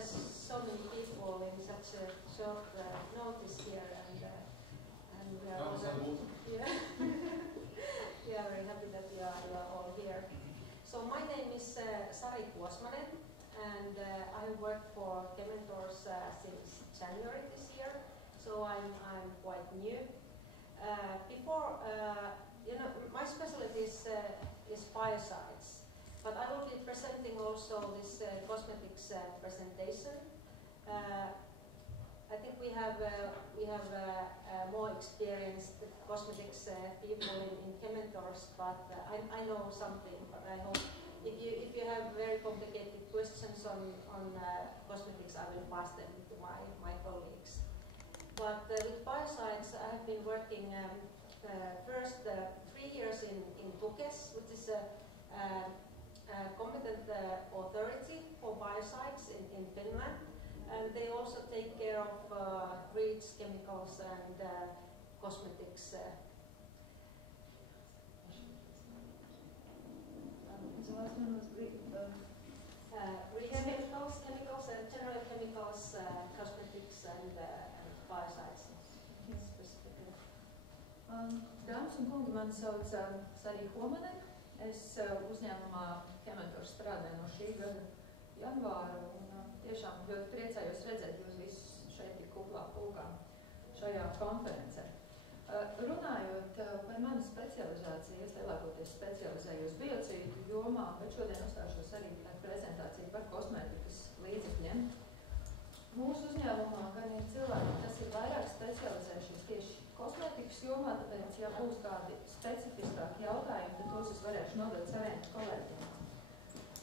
there's so many people in such a short notice here, and we are all yeah. We are very happy that you are all here. So my name is Sari Kuosmanen, and I have worked for Kementors since January this year. So I'm quite new. Before, my specialty is biocides, but I will be presenting also this cosmetics presentation. I think we have more experienced cosmetics people in Kementors, but I know something. But I hope if you have very complicated questions on cosmetics, I will pass them to my colleagues. But with biocides, I have been working first 3 years in Tukes, which is a competent authority for biocides in Finland. And they also take care of REACH chemicals and cosmetics. The last one was REACH chemicals, general chemicals, cosmetics and biocides specifically. Dāmas un kungi, mani sauc Sari Kuosmanen. Es uzņēmumā Kementors strādāju no šī gada janvāra. Tiešām ļoti priecājos redzēt jūs visus šeit tik kuplā pulkā šajā konferencē. Runājot par manu specializāciju, es lielākoties specializējos biocīdu jomā, bet šodien uzstāšos arī ar prezentāciju par kosmētikas līdzekļiem. Mūsu uzņēmumā gan ir cilvēki, kas ir vairāk specializējušies tieši kosmētikas jomā, tāpēc, ja būs kādi specifiskāki jautājumi, tad tos es varēšu nodot saviem kolēģiem.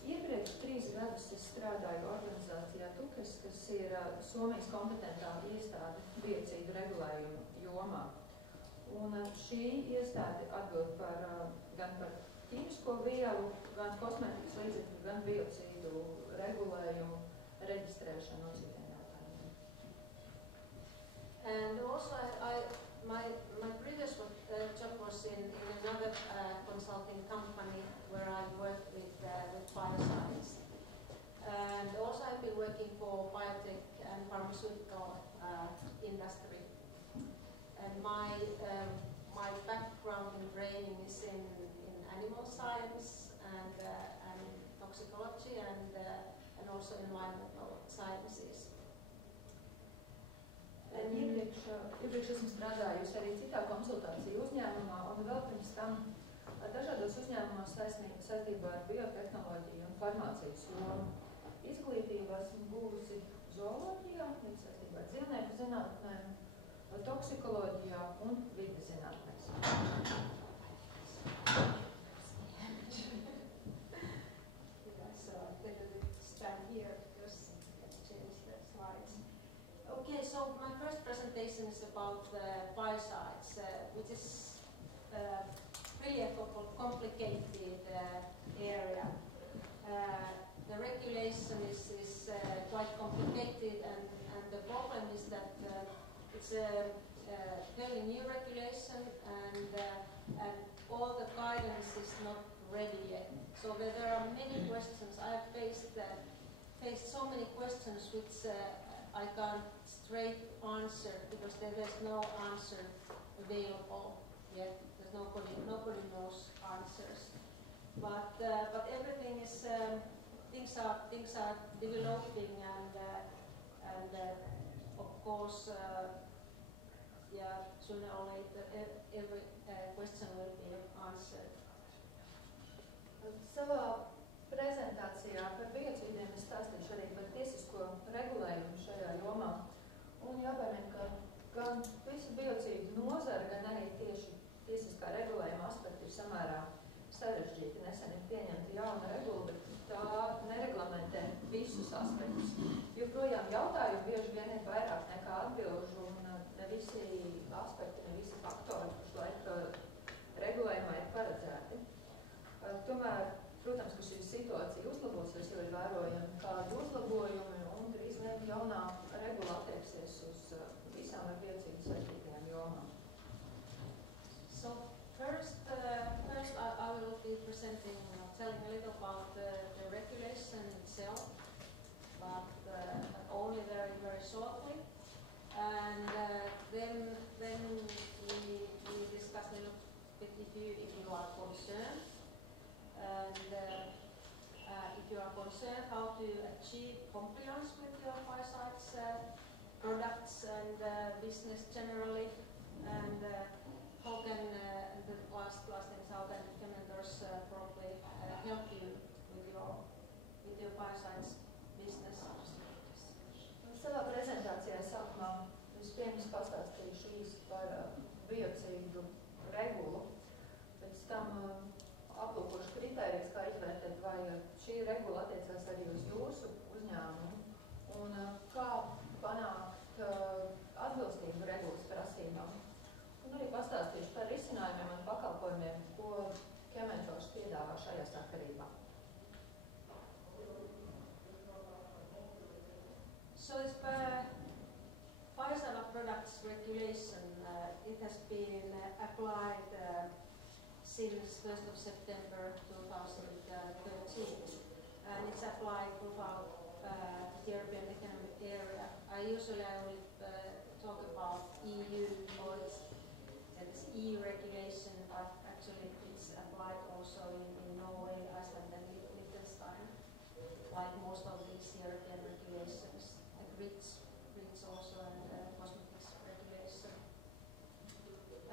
Iepriekš 3 gadus es strādāju organizācijā Tukes, kas ir Somijas kompetentā iestāde biocīdu regulējumu jomā. Un šī iestāde atbild gan par ķīmisko vielu, gan kosmētikas līdzekļu, gan biocīdu regulējumu, reģistrēšanu un citiem jautājumiem. And also my previous job was in another consulting company where I worked with biocides. And also I've been working for biotech and pharmaceutical industry. And my background in training is in animal science and toxicology and also environmental sciences. Iepriekš esmu strādājusi arī citā konsultāciju uzņēmumā un vēl pirms tam dažādos uzņēmumos saistībā ar biotehnoloģiju un farmācijas jomu. Izglītību esmu guvusi zooloģijā, saistībā ar dzīvnieku zinātnēm, toksikoloģijā un vides zinātnēs. Okay, so my first presentation is about biocides, which is really a complicated area. The regulation is quite complicated, and the problem is that it's a fairly new regulation, and all the guidance is not ready yet. So there are many questions. I have faced so many questions which I can't straight answer because there's no answer available yet. There's nobody knows answers. But everything is things are developing, and of course, sooner or later every question will be answered. Savā prezentācijā par biocīdiem es stāstīšu arī par tiesisko regulējumu šajā jomā. Un jāpiemin, ka gan visu biocīdu nozara, gan arī tieši tiesiskā regulējuma aspekti ir samērā sarežģīti. Nesen ir pieņemta jauna regula, bet tā nereglamentē visus aspektus. Joprojām jautājumi bieži vien ir vairāk nekā atbilžu, un ne visi aspekti, ne visi faktori pašlaik regulējumā ir paredzēti. Tomēr, protams, ka šī situācija uzlabosies, jo ir vērojami kādi uzlabojumi, un drīz vien jaunā regula attieksies uz visām ar biocīdu saistītajām jomām. So first I will be telling a little about the regulation itself, but concerned how to achieve compliance with your biocides products and business generally, and how can the last thing is how can Kementors probably help you with your biocides business? Savā prezentācijā sākumā vispirms pastāstīšu īsti par biocīdu regulu, pēc tam aplūkošu kritērijas, kā izvērtēt, vai šī regula attiecās arī uz jūsu uzņēmumu un kā panākt atbilstību regulas prasībām. Un arī pastāstīšu par risinājumiem un pakalpojumiem, ko Kementors piedāvā šajā sakarībā. So this biocide products regulation, it has been applied since 1st of September 2013, and it's applied throughout the European Economic Area. I will talk about EU, or it's EU regulation, but actually it's applied also in Norway, Iceland and Liechtenstein, like most of these European regulations. REACH also, and cosmetics regulation.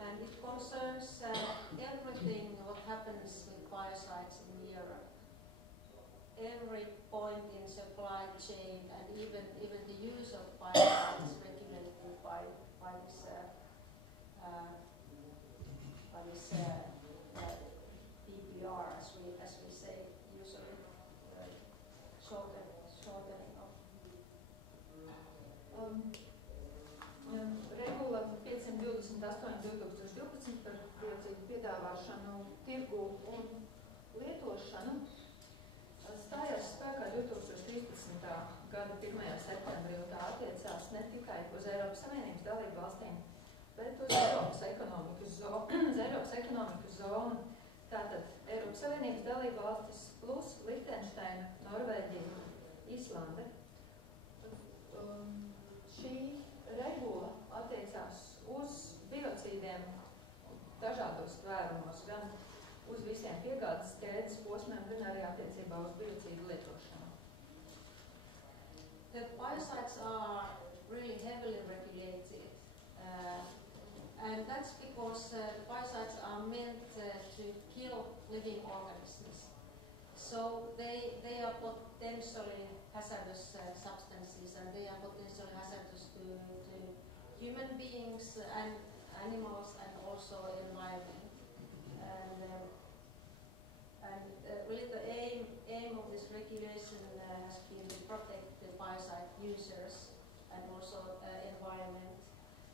And it concerns everything what happens with biocides in Europe. Every point in supply chain, and even the use of biocides regulated by this PPR, as we say usually, shortening of. Regula 528/2012 par biocīdu piedāvāšanu, tirgu un lietošanu stājās spēkā 2013. Gada 1. septembrī, un tā attiecās ne tikai uz Eiropas Savienības dalību valstīm, bet uz Eiropas ekonomikas zonu. Tātad Eiropas Savienības dalību valstis plus Liechtensteina, Norvēģija, Islande. Šī regula attiecās uz biocīdiem dažādos tvērumos, gan uz visiem piegādes ķēdes posmiem, gan arī attiecībā uz biocīdu lietošanu. The biocides are really heavily regulated, and that's because the biocides are meant to kill living organisms. So they are potentially hazardous substances, and they are potentially hazardous to human beings and animals, and also environment. And really the aim of this regulation has been to protect the biocide users and also environment,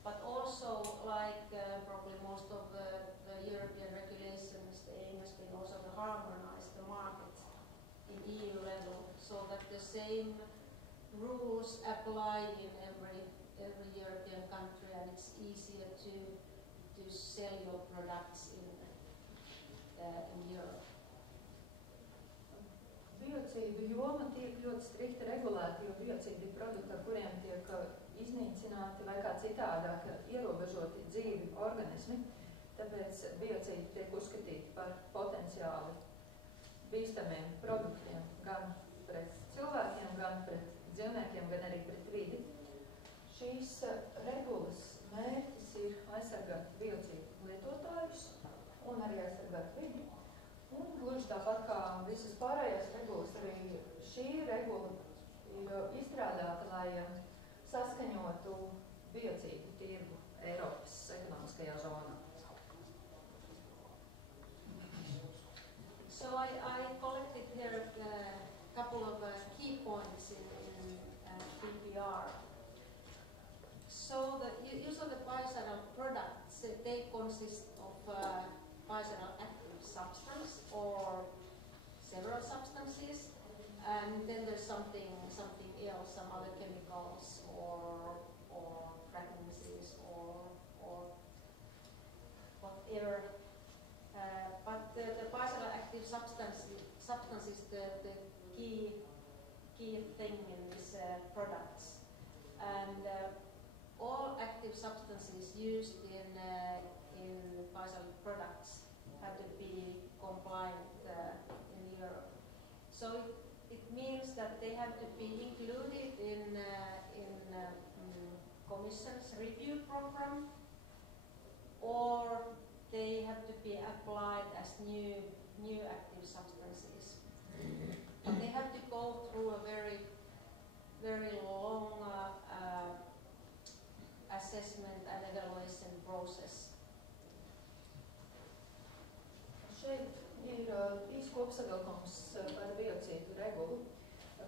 but also like probably most of the European regulations, the aim has been also to harmonize the market in EU level, so that the same rules apply in every European country, and it's easier to sell your products in Europe. Biocīdu joma tiek ļoti strikti regulēta, jo biocīdi ir produkti, ar kuriem tiek iznīcināti vai kā citādāk ierobežoti dzīvi organismi, tāpēc biocīdi tiek uzskatīti par potenciāli bīstamiem produktiem gan pret cilvēkiem, gan pret dzīvniekiem, gan arī pret vidi. Šīs regulas mērķis ir aizsargāt biocīdu lietotājus un arī aizsargāt vidi. Un gluži tāpat kā visas pārējās regulas, arī šī regula ir izstrādāta, lai saskaņotu biocīdu tirgu Eiropas ekonomiskajā zonā. So I collected here a couple of key points in PPR. So usually the biocidal products, they consist of biocidal active substance or several substances, and then there's something else, some other chemicals or fragrances or whatever. But the biocidal active substance is the key thing in these products, and all active substances used in biocidal products have to be compliant in Europe. So it means they have to be included in Commission's review program, or they have to be applied as new active substances. But they have to go through a very long assessment and evaluation process. Šeit ir īsts kopsavilkums par biocīdu regulu.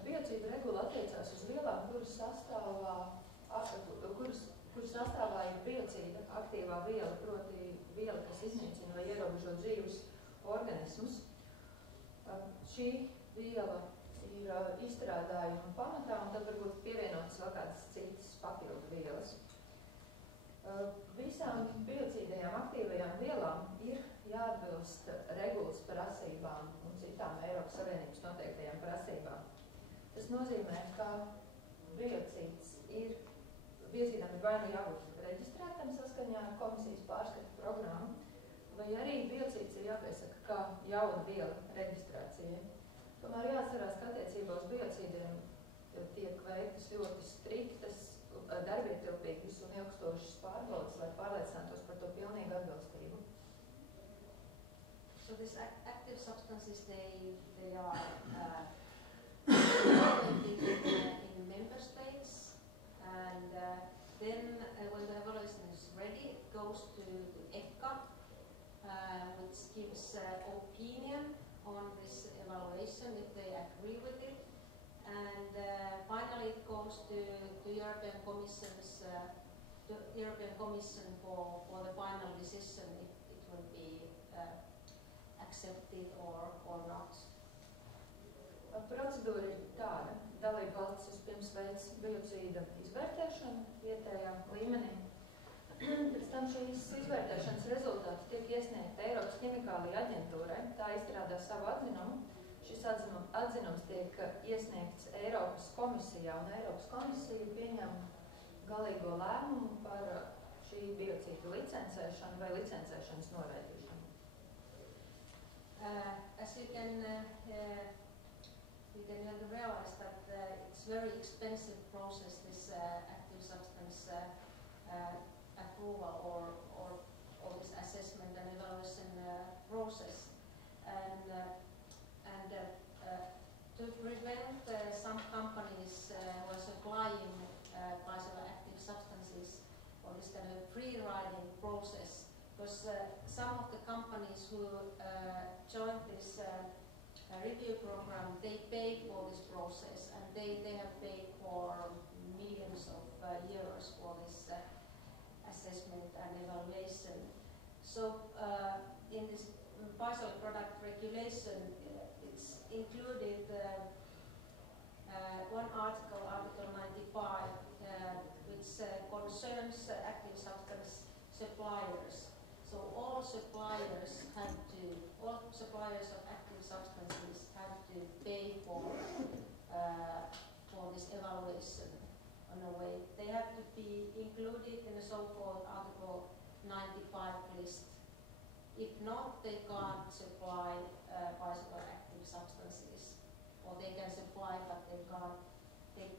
Biocīdu regula attiecās uz vielām, kuras sastāvā ir biocīda aktīvā viela, proti viela, kas iznīcina vai ierobežo dzīves organismus. Šī viela ir izstrādājuma pamatā, un tad varbūt pievienotas vēl kādas citas papildu vielas. Visām biocīdajām aktīvajām vielām ir jāatbilst regulas prasībām un citām Eiropas Savienības noteiktajām prasībām. Tas nozīmē, ka biocīdam ir vai nu jābūt reģistrētam saskaņā ar komisijas pārskatu programmu, vai arī biocīds ir jāpiesaka kā jauna viela reģistrācijai. Tomēr jāatcerās, ka attiecībā uz biocīdiem tiek veiktas ļoti striktas, darbietilpīgas un ilgstošas pārbaudes, lai pārliecinātos par to pilnīgu atbilstību. So these active substances, they are evaluated in member states, and then when the evaluation is ready, it goes to ECHA, which gives opinion on this evaluation if they agree with it. And finally, it goes to European Commission's European Commission for the final decision if it will be accepted or not. Procedūra ir tāda. Dalība valstis vispirms veic biocīda izvērtēšanu vietējā līmenī. Pēc tam šīs izvērtēšanas rezultāti tiek iesniegti Eiropas ķimikālija aģentūrai. Tā izstrādā savu atzinumu. Šis atzinums tiek iesniegts Eiropas komisijā, un Eiropas komisija pieņem galīgo lēmumu par šī biocīda licencēšanu vai licencēšanas noraidīšanu. As you can realize that it's very expensive process, this active substance approval or this assessment and evaluation process, and to prevent some companies who are supplying bioactive substances or this kind of pre-riding process, because some of the companies who joined this review program, they pay for this process, and they have paid for millions of euros for this assessment and evaluation. So in this biocide product regulation, it's included one article, Article 95, which concerns active substance suppliers. So all suppliers of active substances have to pay for this evaluation in a way. They have to be included in the so-called Article 95 list. If not, they can't supply bioactive substances, or they can supply, but they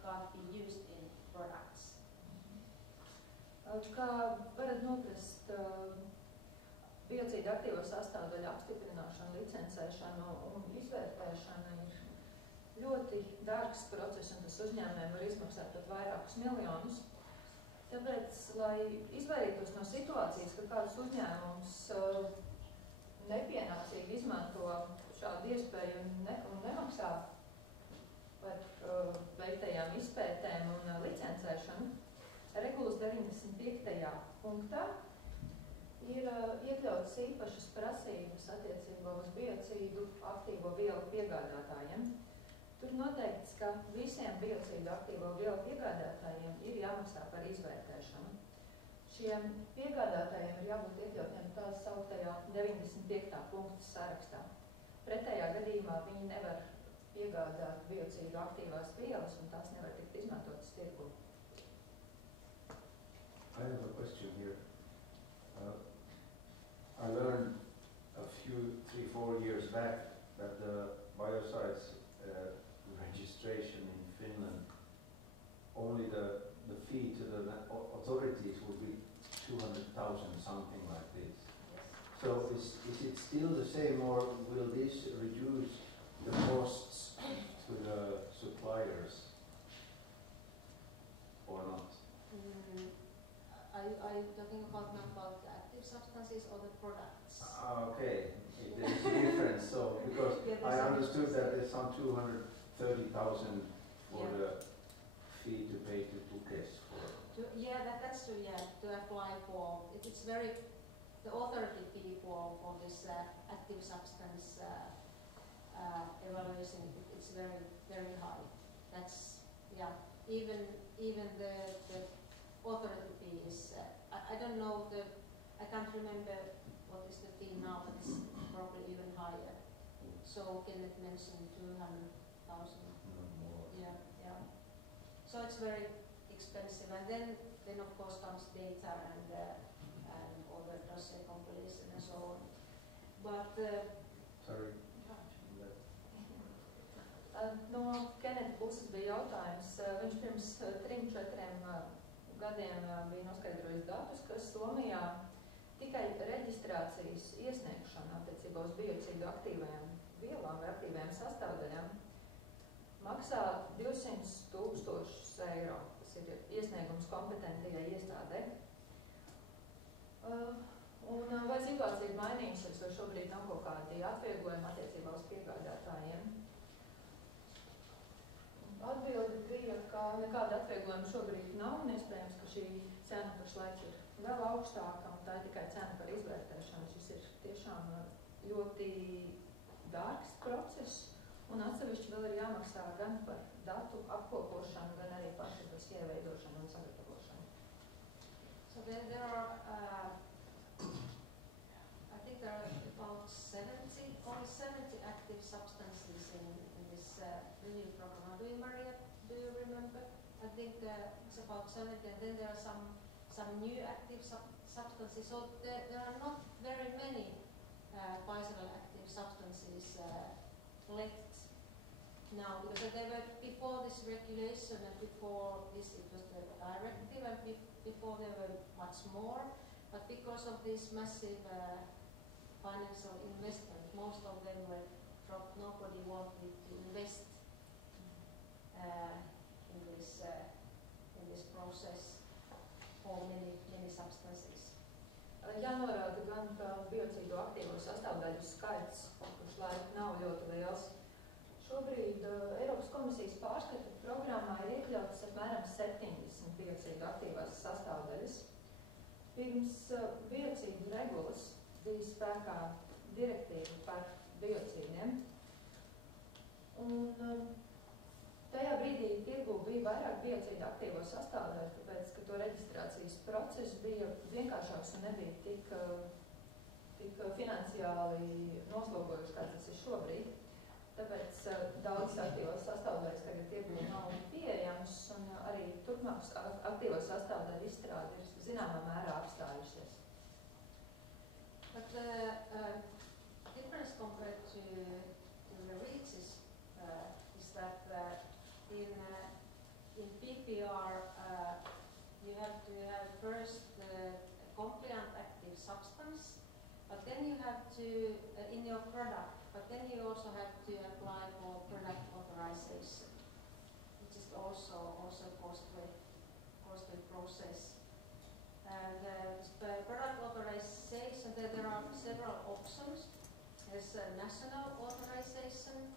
can't be used in products. Kā varat noprast, biocīda aktīvo sastāvdaļu apstiprināšana, licencēšana un izvērtēšana ir ļoti dārgs process, un tas uzņēmējiem var izmaksāt pat vairākus miljonus. Tāpēc, lai izvairītos no situācijas, ka kāds uzņēmums nepienācīgi izmanto šādu iespēju un nemaksā par veiktajām izpētēm un licencēšanu, regulas 95. punktā ir iekļautas īpašas prasības attiecībā uz biocīdu aktīvo vielu piegādātājiem. Tur noteikts, ka visiem biocīdu aktīvo vielu piegādātājiem ir jāmaksā par izvērtēšanu. Šiem piegādātājiem ir jābūt iekļautiem tā sauktajā 95. punkta sarakstā. Pretējā gadījumā viņi nevar piegādāt biocīdu aktīvās vielas, un tās nevar tikt izmantotas tirgu. I have a question here. I learned a few, 3-4 years back that the biocides registration So is it still the same, or will this reduce the costs to the suppliers, or not? Are you talking about the active substances or the products? Okay, there is a difference. So because Yeah, I there's a understood difference. that there's some 230,000 for Yeah. the fee to pay to Tukes for. Yeah, that's true. Yeah, to apply for it's very the authority fee for this active substance evaluation. It's very high. That's even the authority fee is. I don't know I can't remember what is the fee now. But it's probably even higher. So Kenneth mentioned 200,000. Yeah. So it's very expensive, and then of course comes data and all the dossier compilation and so on. But Sorry. No Keneta puses bija jautājums. Viņš pirms 3-4 gadiem bija noskaidrojis datus, ka Somijā tikai reģistrācijas iesniegšana attiecībā uz biocīdu aktīvajām vielām vai aktīvajām sastāvdaļām maksā 200,000 eiro. Tas ir iesniegums kompetentajai iestādē. Un vai situācija ir mainījusies, vai šobrīd nav kaut kādi atvieglojumi attiecībā uz piegādātājiem? Atbilde bija, ka nekāda atvieglojuma šobrīd nav, un iespējams, ka šī cena pašlaik ir vēl augstāka, un tā ir tikai cena par izvērtēšanu. Šis ir tiešām ļoti dārgs process, un atsevišķi vēl ir jāmaksā gan par datu apkopošanu, gan arī pašu dosie veidošanu un sagatavošanu. So there are, I think there are about 70 active substances in this review program. Do you, Maria? Do you remember? I think it's about 70, and then there are some new active substances. So there are not very many bicycle active substances left now, because they were before this regulation and before this it was the directive, and before there were much more. But because of this massive financial investment, most of them were dropped. Nobody wanted to invest in this process for many substances. Jānorāda gan, ka biocīdu aktīvo sastāvdaļu skaits pašlaik nav ļoti liels. Šobrīd Eiropas komisijas pārskatu programmā ir iekļautas apmēram 70 biocīdu aktīvās sastāvdaļas. Pirms biocīdu regulas bija spēkā direktīva par biocīdiem. Un tajā brīdī tirgū bija vairāk biocīdu aktīvo sastāvdaļu, tāpēc, ka to reģistrācijas process bija vienkāršāks un nebija tik finansiāli noslogojuši, kā tas ir šobrīd. Tāpēc daudzas aktīvās sastāvdaļas tagad tirgū nav pieejams, un arī turpmākas aktīvo sastāvdaļu izstrāde ir zināmā mērā apstājusies. But the difference compared to the REACH is that in PPR you have to have first a compliant active substance, but then you have to in your product, but then you also have to apply for product authorization, which is also costly process. And the product authorization, there are several options. There's a national authorization.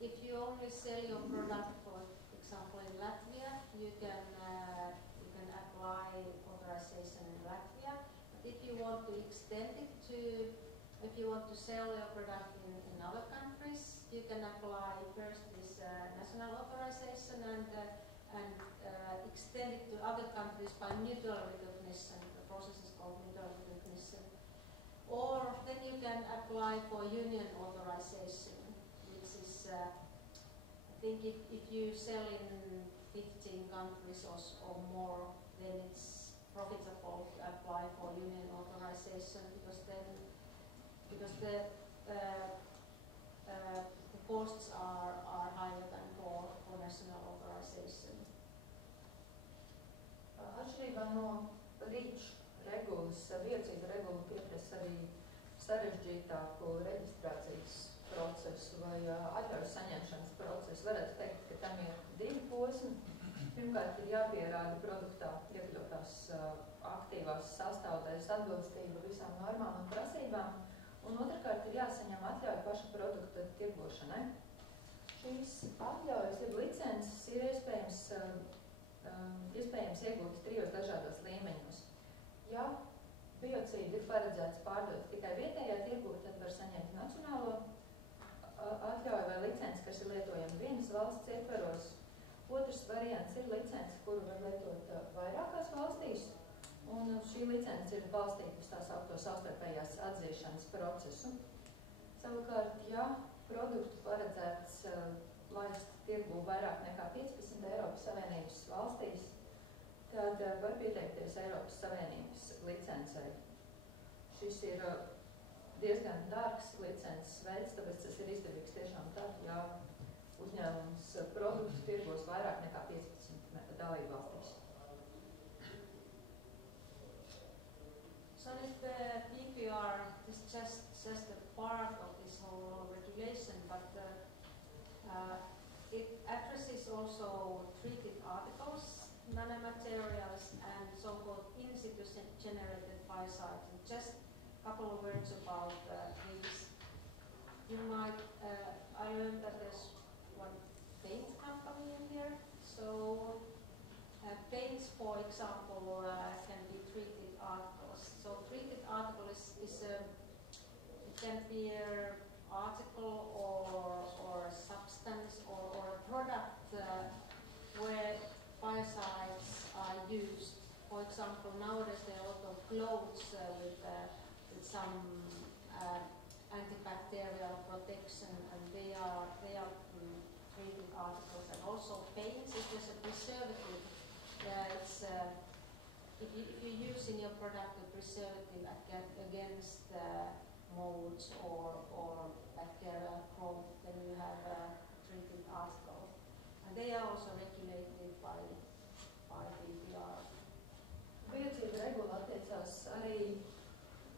If you only sell your product, for example, in Latvia, you can apply authorization in Latvia. But if you want to extend it if you want to sell your product in other countries, you can apply first this national authorization and extend it to other countries by mutual recognition. The process is called mutual recognition. Or then you can apply for union authorization, which is, I think if you sell in 15 countries or more, then it's profitable to apply for union authorization, because the costs are higher than for national authorization. Atšķirībā no REACH regulas, biocīdu regula pieprasa arī sarežģītāku reģistrācijas procesu vai atļaujas saņemšanas procesu. Varētu teikt, ka tam ir 2 posmi. Pirmkārt, ir jāpierāda produktā iekļautās aktīvās sastāvdaļas atbilstība visām normām un prasībām, un otrkārt ir jāsaņem atļauja paša produkta tirgošanai. Šīs atļaujas, jeb licences ir iespējams iegūt 3 dažādos līmeņos. Ja biocīdi ir paredzēts pārdot tikai vietējā tirgū, tad var saņemt nacionālo atļauju vai licenci, kas ir lietojama vienas valsts ietveros. Otrs variants ir licence, kuru var lietot vairākās valstīs, un šī licence ir balstīta uz tā saukto savstarpējās atzīšanas procesu. Savukārt, ja produktu paredzēts laist tirgū vairāk nekā 15 Eiropas Savienības valstīs, tad var pieteikties Eiropas Savienības licencei. Šis ir diezgan dārgs licences veids, tāpēc tas ir izdevīgs tiešām tad, ja uzņēmums produktu tirgos vairāk nekā 15 dalību valstīs. So if the PPR is just a part of this whole regulation, but it addresses also treated articles, nanomaterials, and so-called in situ generated biocides. And just a couple of words about these. You might, I learned that there's one paint company in here. So paints, for example, can be treated articles. So treated article is it can be an article or a substance or a product where biocides are used. For example, nowadays there are a lot of clothes with some antibacterial protection, and they are treated articles. And also paints, if there's a preservative, if you use in your product a preservative against molds or bacterial growth, then you have a treated article. And they are also regulated by PPR. Biocīdu regula attiecās arī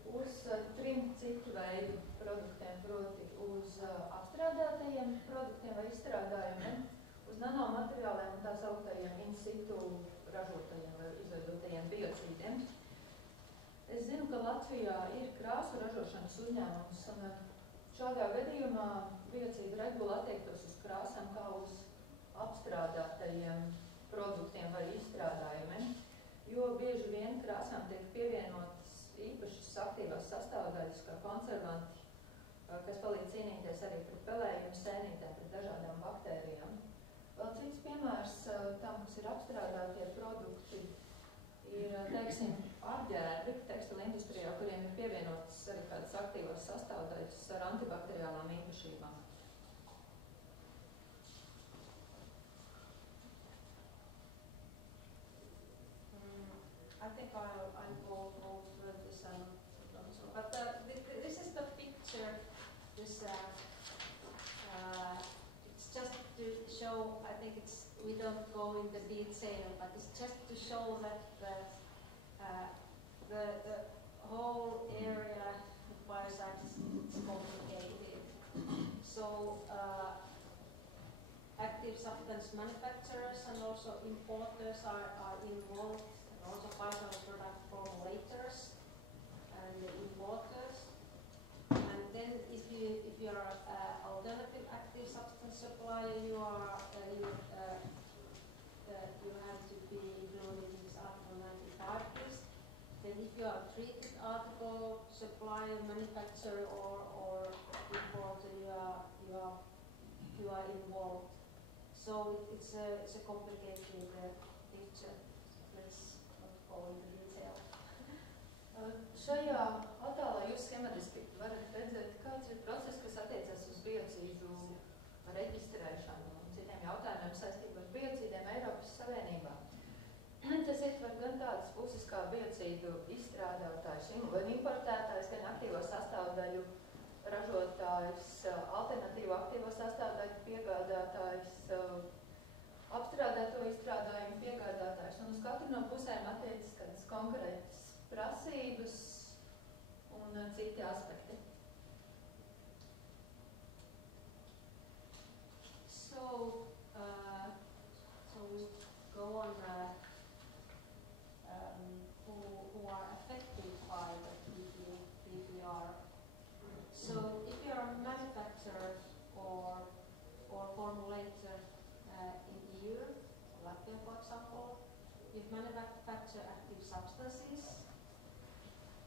uz 3 citu veidu produktiem, proti uz apstrādātajiem produktiem vai izstrādājumiem, uz nanomateriāliem un tā sauktajiem in situ ražotajiem vai izveidotajiem biocīdiem. Es zinu, ka Latvijā ir krāsu ražošanas uzņēmums, un šādā gadījumā biocīdu regula attiektos uz krāsām kā uz apstrādātajiem produktiem vai izstrādājumiem, jo bieži vien krāsām tiek pievienotas īpašas aktīvās sastāvdaļas kā konservanti, kas palīdz cīnīties arī pret pelējumu sēnītēm, pret dažādām baktērijām. Vēl cits piemērs tam, kas ir apstrādātie produkti, ir, teiksim, apģērbi tekstila industrijā, kuriem ir pievienotas arī kādas aktīvās sastāvdaļas ar antibakteriālām īpašībām. I think I'll go through this but this is the picture. This it's just to show. I think we don't go into detail, but it's just to show that the whole area of biocides is complicated. So active substance manufacturers and also importers are involved. Also biocide product formulators and the importers. And then if you are an alternative active substance supplier, you have to be included in this Article 95 list. Then if you are a treated article supplier, manufacturer or importer, you are involved. So it's a complicated picture. Let's go into detail. Šajā attēlā jūs schematiski varat redzēt, kāds ir process, kas attiecas uz biocīdu reģistrēšanu un citiem jautājumiem saistībā ar biocīdiem Eiropas Savienībā. Tas ietver gan tādas puses kā biocīdu izstrādātājs, gan importētājs, gan aktīvo sastāvdaļu ražotājs, alternatīvu aktīvo sastāvdaļu piegādātājs, apstrādāto izstrādājumu piegādātājs, un uz katru no pusēm attiecas kādas konkrētas prasības un citi aspekti. you manufacture active substances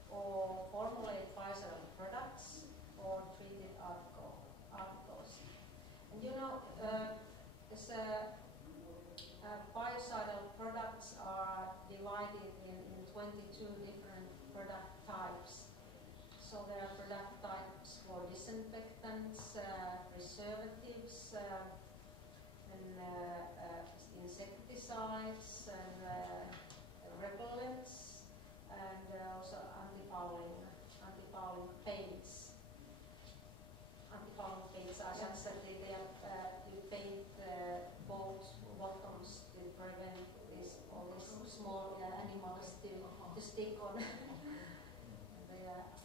or formulate biocide products or treated articles. And you know, biocidal products are divided in 22 different product types. So there are product types for disinfectants, preservatives, and insecticides, and repellents, and also antifouling paints. Antifouling paints are just that you paint both bottoms to prevent all these small animals to stick on.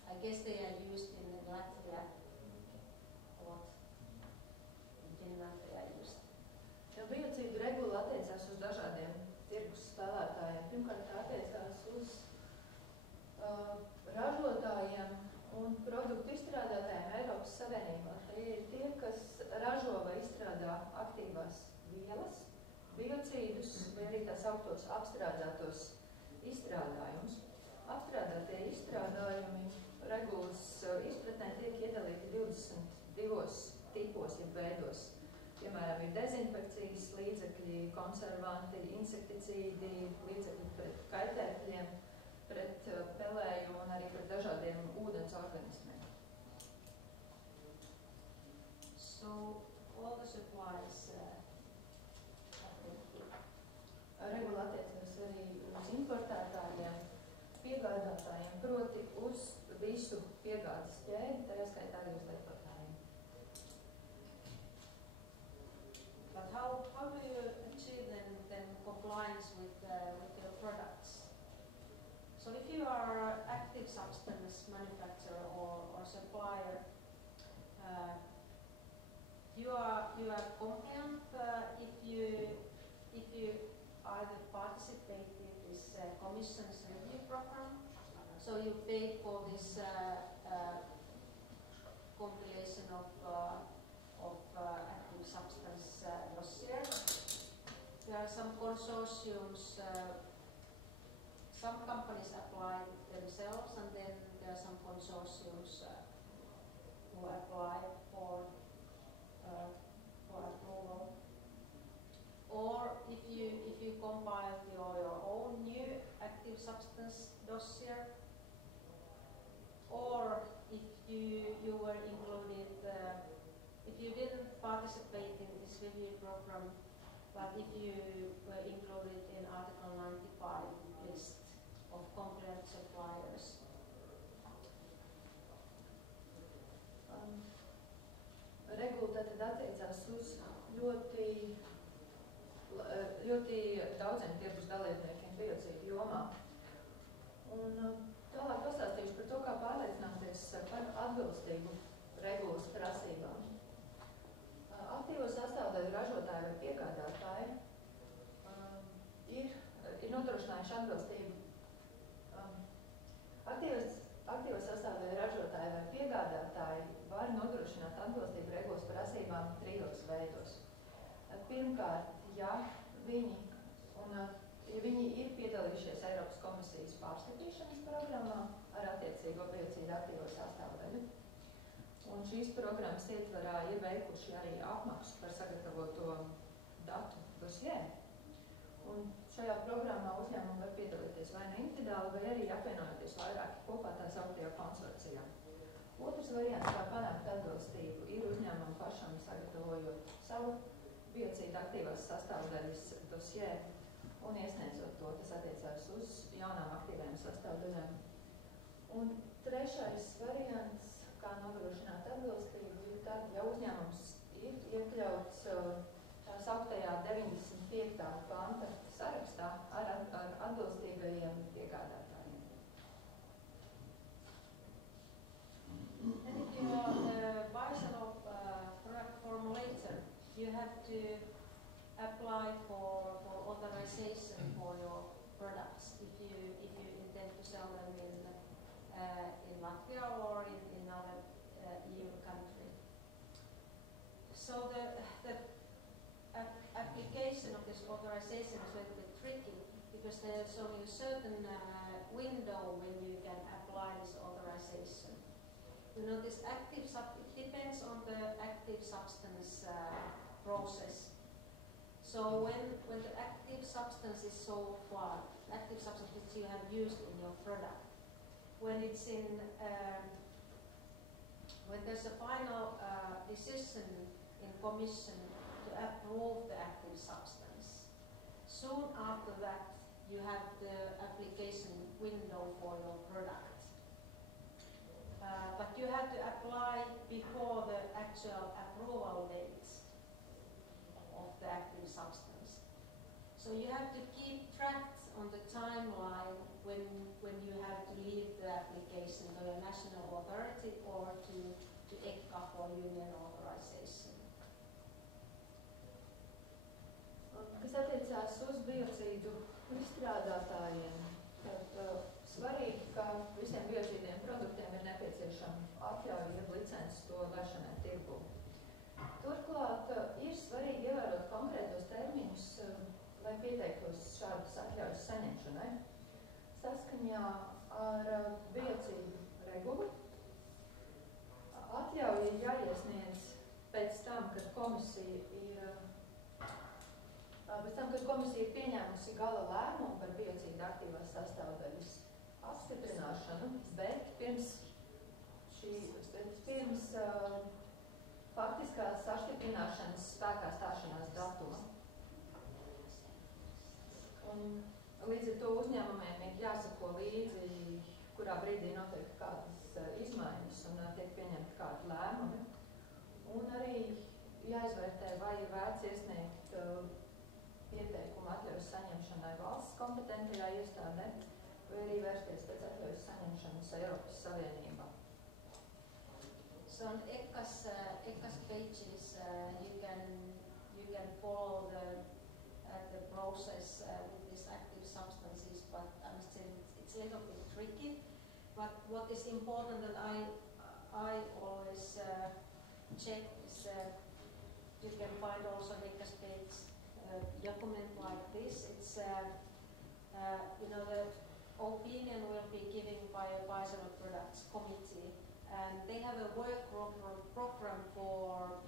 I guess they are used in Latvia a lot. In Finland they are used. Biocīdu regula attiecās uz dažādiem tirgus spēlētājiem. Pirmkārt, tā attiecās uz ražotājiem un produktu izstrādātājiem Eiropas Savienībā. Tie ir tie, kas ražo vai izstrādā aktīvās vielas, biocīdus vai arī tās augtos apstrādātos izstrādājumus. Apstrādātie izstrādājumi regulas izpratnē tiek iedalīti 22 tipos, ja veidos. Piemēram, ir dezinfekcijas līdzekļi, konservanti, insekticīdi, līdzekļi pret kaitēkļiem, pret pelēju un arī pret dažādiem ūdens organismiem. So all the supplies regula attiecas arī uz importētājiem, piegādātājiem, proti uz visu piegādes ķēdi, tā ieskaitā arī uz lietotājiem. But how do you achieve then compliance with your products? So if you are an active substance manufacturer or supplier, you are compliant if you either participate in this Commission's review program. So you paid for this compilation of active substance dossier. There are some consortiums. Some companies apply themselves, and then there are some consortiums who apply for approval. Or if you compile your own new active substance dossier, or if you were included, if you didn't participate in this review program, but if you were included in Article 95 list of compliant suppliers. Regula tad attiecās uz ļoti daudziem tirgus dalībniekiem biocīdu jomā. Un tālāk pastāstīšu par to, kā pārliecināties par atbilstību regulas prasībām. Aktīvo sastāvdaļu ražotāji vai piegādātāji ir nodrošinājuši atbilstību. Aktīvo sastāvdaļu ražotāji vai piegādātāji var nodrošināt atbilstību regulas prasībām trijos veidos. Pirmkārt, ja viņi ir piedalījušies Eiropas komisijas pārskatīšanas programmā ar attiecīgo biocīdu aktīvo sastāvdaļu, un šīs programmas ietvarā ir veikuši arī apmaksu par sagatavoto datu dosjē. Un šajā programmā uzņēmumi var piedalīties vai ne individuāli, vai arī apvienojoties vairāki kopā tā sauktajā konsorcijā. Otrs variants, kā panākt atbilstību, ir uzņēmumu pašam sagatavojot savu biocīdu aktīvās sastāvdaļas dosjē un iesniedzot to, tas attiecās uz jaunām aktīvajām sastāvdaļām. Un trešais variants, kā nodrošināt atbilstību, ir tad, ja uzņēmums ir iekļauts tā sauktajā 95. panta sarakstā ar atbilstīgajiem piegādātājiem. And if you are a biocidal product formulator, you have to apply for authorization for your products if you intend to sell them in Latvia or in another EU country. So the application of this authorization is a little bit tricky because there's only a certain window when you can apply this authorization. You know, this it depends on the active substance process. So when the active substance is so far, active substance which you have used in your product, when it's in, when there's a final decision in Commission to approve the active substance, soon after that you have the application window for your product. But you have to apply before the actual approval date of the active substance. So you have to keep track on the timeline when you have to leave the application to a national authority or to ECHA for union authorization. Kas attiecās uz biocīdu izstrādātājiem, tad svarīgi, ka visiem biocīdiem produktiem ir nepieciešama atļauja, jeb licences to laišanai tirgū. Turklāt ir svarīgi ievērot konkrētos termiņus, lai pieteiktos šādas atļaujas saņemšanai. Saskaņā ar biocīdu regulu atļauja ir jāiesniedz pēc tam, kad komisija ir pieņēmusi gala lēmumu par biocīdu aktīvās sastāvdaļas apstiprināšanu, bet pirms faktiskās apstiprināšanas spēkā stāšanās datuma. Un līdz ar to uzņēmumiem ir jāsako līdzi, kurā brīdī notiek kādas izmaiņas un tiek pieņemti kādi lēmumi. Un arī jāizvērtē, vai ir vērts iesniegt pieteikumu atļaujas saņemšanai valsts kompetentajā iestādē, vai arī vērsties pēc atļaujas saņemšanas Eiropas Savienībā. So on ECHA's pages, you can follow the process with these active substances, but I'm still it's a little bit tricky. But what is important that I always check is you can find also ECHA's page document like this. It's you know, the opinion will be given by a Advisory Products Committee, and they have a work program for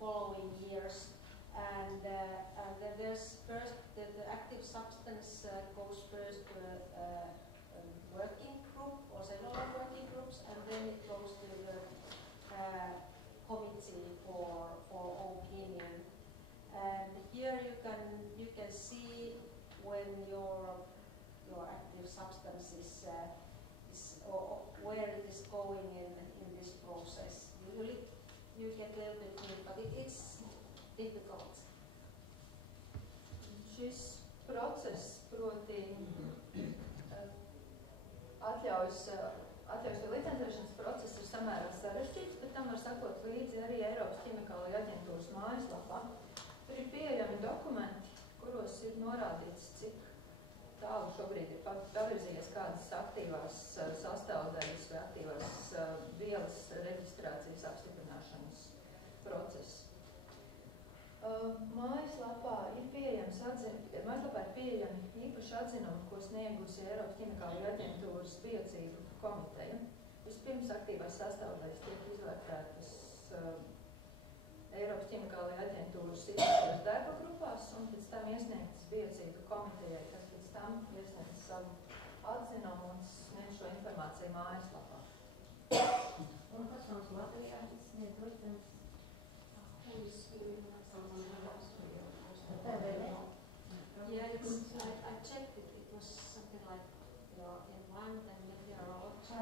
following years. And then there's first the active substance goes first to a working group or several working groups, and then it goes to the committee for opinion. And here you can see when your active substance is or where it is going in this process. Usually you get a little bit new, but it's difficult. Šis process, proti atļaujas vai licencēšanas process ir samērā sarežģīts, bet tam var sakot līdzi arī Eiropas ķimikāliju aģentūras mājaslapā. Tur ir pieejami dokumenti, kuros ir norādīts, cik tālu šobrīd ir pavirzījies kādas aktīvās sastāvdaļas vai aktīvās vielas reģistrācijas apstiprināšanas process. Mājaslapā ir pieejami īpaši atzinumi, ko sniegusi Eiropas ķimikāliju aģentūras biocīdu komiteja. Vispirms aktīvās sastāvdaļas tiek izvērtētas Eiropas ķimikāliju aģentūras izvērtētas darba grupās un pēc tam iesniegtas biocīdu komitejai, kas pēc tam iesniedz savu atzinumu un sniedz šo informāciju mājaslapā. Un kas mums Latvijā sniedz licences? Yeah, I checked it. It was something like environment and meteorology.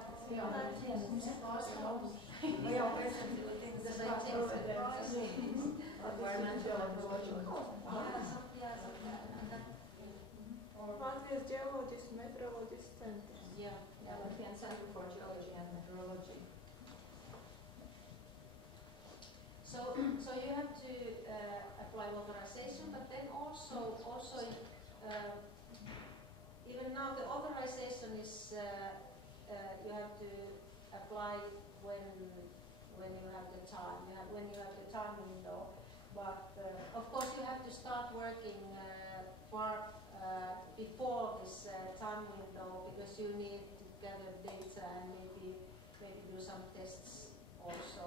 Latvijas Geologists Meteorologists Center. Yeah. Latvian Center for Geology and Meteorology. So you have to apply authorization, but then also even now the authorization is you have to apply when you have the time. When you have the time window, but of course you have to start working far before this time window, because you need to gather data and maybe do some tests also.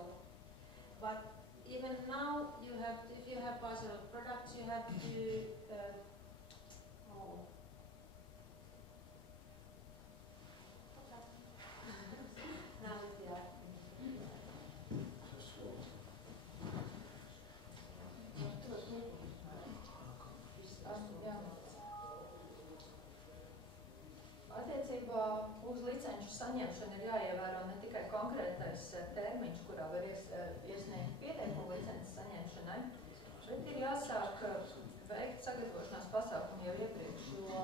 But even now, you have to, if you have bicycle products, you have to now, yeah. Attiecībā uz licenču saņemšanu ir jāievēro ne tikai konkrētais termiņš, kurā var iesniegt pieteikumu licences saņemšanai, bet ir jāsāk veikt sagatavošanās pasākumu jau iepriekš, jo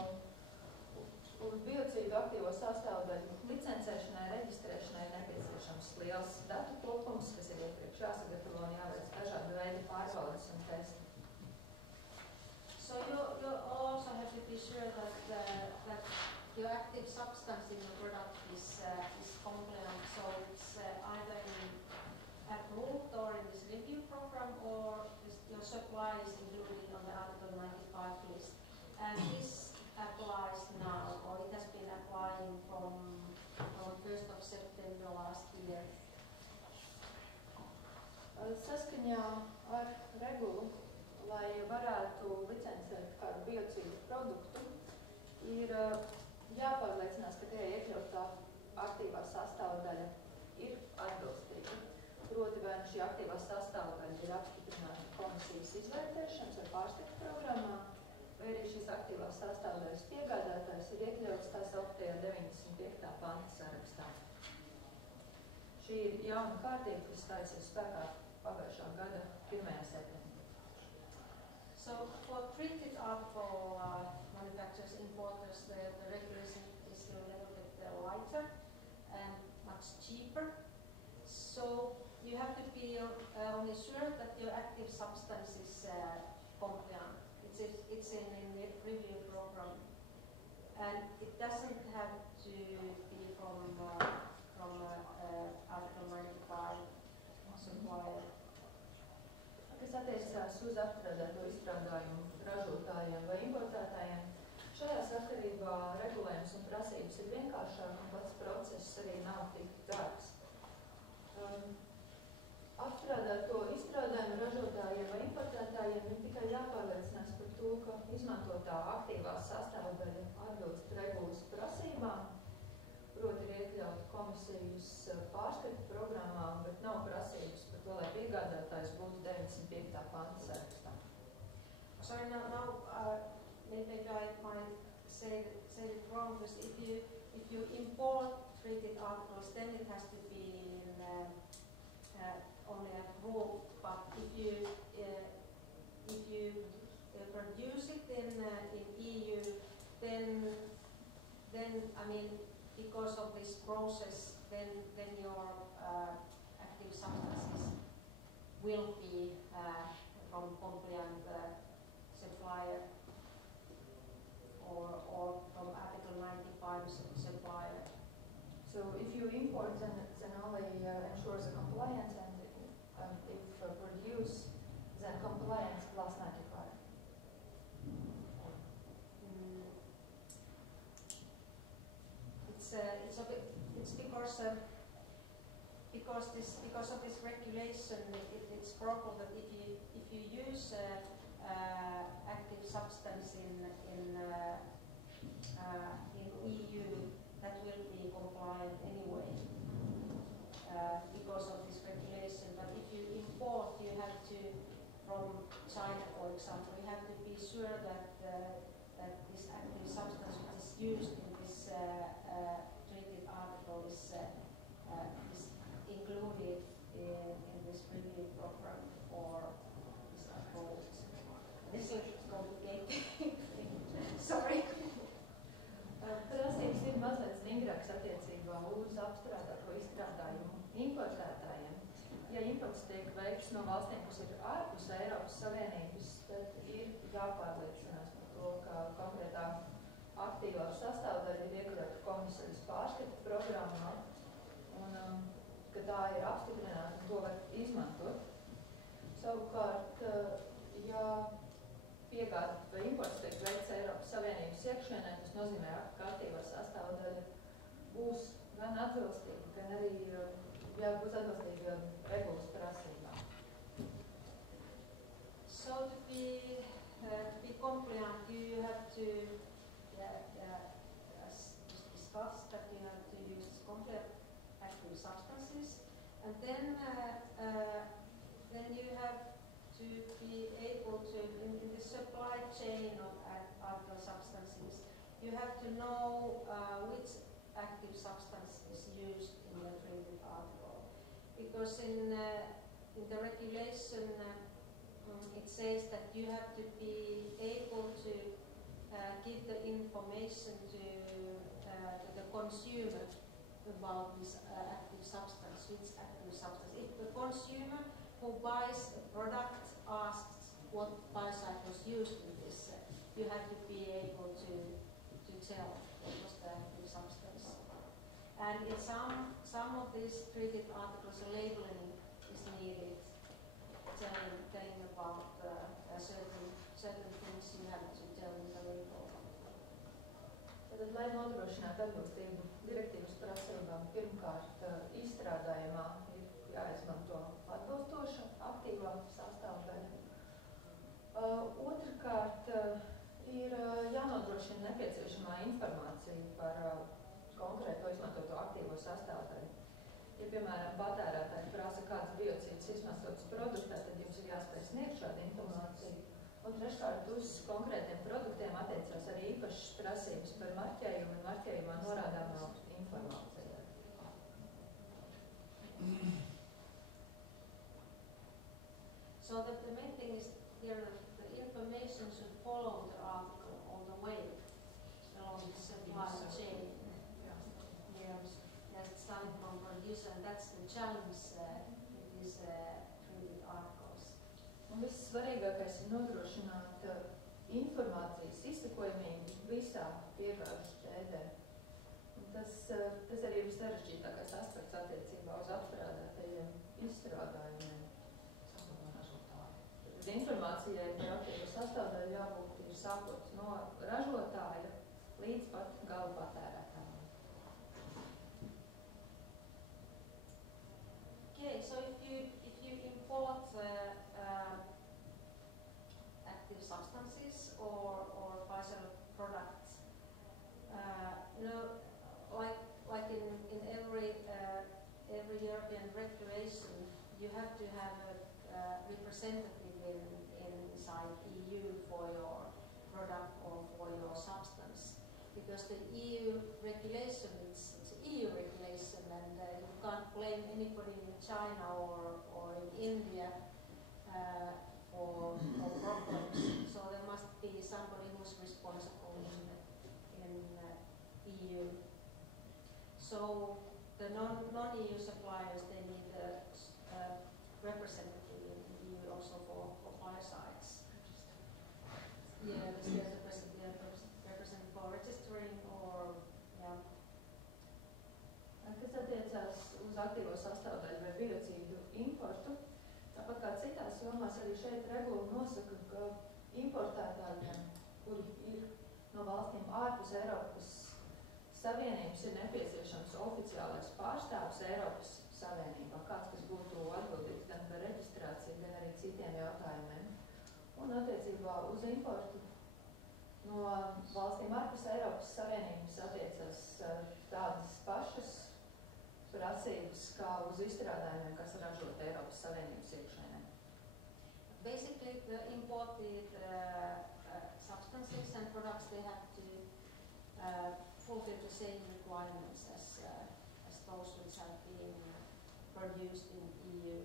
uz biocīdu aktīvo sastāvdaļu licencēšanai, reģistrēšanai ir nepieciešams liels datu kopums, kas ir iepriekš jāsagatavo un jāveic dažādu veidu pārbaudes un testi. So you also have to be sure that your active substance in your product is compliant, so it's either approved or in this review program, or your supply is included on the Article 95 list. And this applies now, or it has been applying from 1st of September last year. Saskaņā ar regulu, lai varētu licencēt kādu biocīdu produktu, ir jāpārliecinās, ka tajā iekļautā aktīvā sastāvdaļa ir atbilstīga. Proti, vai šī aktīvā sastāvdaļa ir apstiprināta komisijas izvērtēšanas vai pārskatu programmā, vai arī šīs aktīvās sastāvdaļas piegādātājs ir iekļauts tā sauktajā 95. panta sarakstā. Šī ir jauna kārtība, kas stāsies spēkā pagājušā gada 1. septembrī. So for treated article manufacturers, importers, the regulation is a little bit lighter and much cheaper. So you have to be only sure that your active substance is compliant. It's in the review program, and it doesn't have to be from Article 95 supplier. Kas attiecās uz apstrādāto izstrādājumu ražotājiem vai importētājiem, šajā sakarībā regulējums un prasības ir vienkāršāk, un pats process arī nav tik dārgs. Apstrādāto izstrādājumu ražotājiem vai importētājiem ir tikai jāpārliecinās par to, ka izmantotā aktīvā sastāvdaļa atbilst regulas prasībām, proti ir iekļauta komisijas pārskatu programmā, bet nav prasības par to, lai piegādātājs būtu 95. panta sarakstā. Sorry, now maybe I might say it wrong, because if you import treated articles, then it has to be only approved. But if you produce it in EU, then I mean, because of this process, then your active substances will be from compliant supplier or from Article 95 supplier. So if you import, then only ensures the compliance, and if produce, then compliance plus 95. It's because of this regulation, it's probable that if you use active substance in EU, that will be compliant anyway because of this regulation. But if you import, you have to, from China, for example, you have to be sure that this active substance which is used in this treated article is included in this review program for this approach. This is complicated. Sorry. Prasības ir mazliet stingrākas attiecībā uz apstrādāto izstrādājumu importētājiem. Ja imports tiek veikts no valstīm, kas ir ārpus Eiropas Savienības, tad ir jāpārliecinās par to, ka konkrētā aktīvā sastāvdaļa ir iekļauta komisijas pārskatu programmā, un ka tā ir apstiprināta un to var izmantot. Savukārt, ja piegāda vai imports tiek veikts Eiropas Savienības iekšienē, Tas nozīmē, ka aktīvā sastāvdaļa būs gan atbilstīga, gan arī jābūt atbilstīga regulas prasībām. So to be compliant, you have to, as discussed, that you have to use compliant active substances, and then you have to be able to, in the supply chain of article substances, you have to know which active substance is used in the treated article, because in the regulation it says that you have to be able to give the information to the consumer about this active substance, which active substance. If the consumer who buys a product asks what biocide was used in this, you have to be able to tell what was the active substance. And in some of these treated articles, a labeling is needed, telling about certain things you have to tell in the label. Tad, lai nodrošinātu atbilstību direktīvas prasībām, pirmkārt izstrādājumā ir jāizmanto atbilstoša aktīvā sastāvdaļa. Otrkārt ir jānodrošina nepieciešamā informācija par konkrēto izmantoto aktīvo sastāvdaļu. Ja, piemēram, patērētāji prasa kāds biocīds izmantots produktā, tad jums ir jāspēj sniegt šādu informāciju. Un treškārt, uz konkrētiem produktiem attiecās arī īpašas prasības par marķējumu un marķējumā norādāmā informācija. So the main thing is here that the information should follow the article all the way along the supply chain. That's starting from producer, and that's the challenge with these treated articles. Un vissvarīgākais ir nodrošināt informācijas izsekojamību visā piegādes ķēdē. Un tas arī ir sarežģītākais aspekts attiecībā uz apstrādātajiem izstrādājumiem. Tad informācijai par aktīvo sastāvdaļu jābūt ir sākot no ražotāja līdz pat gala patērētājiem. Okay, so if you import active substances or biocide products, like in every European regulation, you have to have a representative inside EU for your product or for your substance, because the EU regulation it's EU regulation, and you can't blame anybody in China or in India for problems. So there must be somebody who's responsible in EU. So the non-EU suppliers, they need a representative in EU also for biocides. Yeah, there's a representative for registering or Kas attiecās uz aktīvo sastāvdaļu vai biocīdu importu, tāpat kā citās jomās, arī šeit regula nosaka, ka importētājiem, kuri ir no valstīm ārpus Eiropas Savienības, ir nepieciešams oficiālais pārstāvs Eiropas Savienībā, kāds, kas būtu atbildīgs gan par reģistrāciju, gan arī citiem jautājumiem. Un attiecībā uz importu no valstīm ārpus Eiropas Savienības attiecas tādas pašas prasības kā uz izstrādājumiem, kas ražot Eiropas Savienības iekšēnē. Basically, the imported substances and products, they have to fulfill the same requirements as those which have been produced in EU.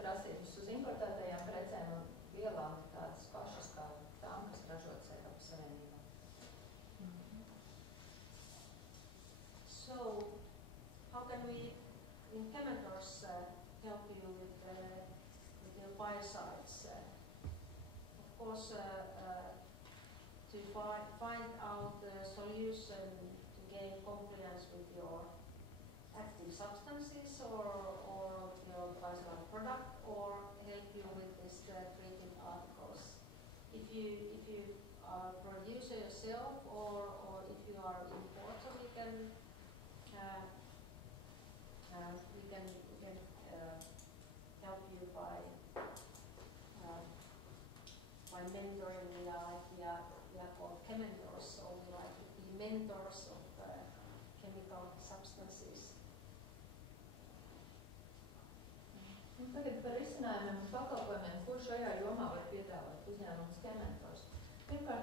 Prasības uz importētajām precēm un vielām ir tādas pašas kā tām, kas ražotas Eiropas Savienībā. So, how can we, in Chementors, help you with your biocides? Of course, to find out the solution to gain compliance with your active substances or your biocide product, or help you with this treated articles. If you are a producer yourself, or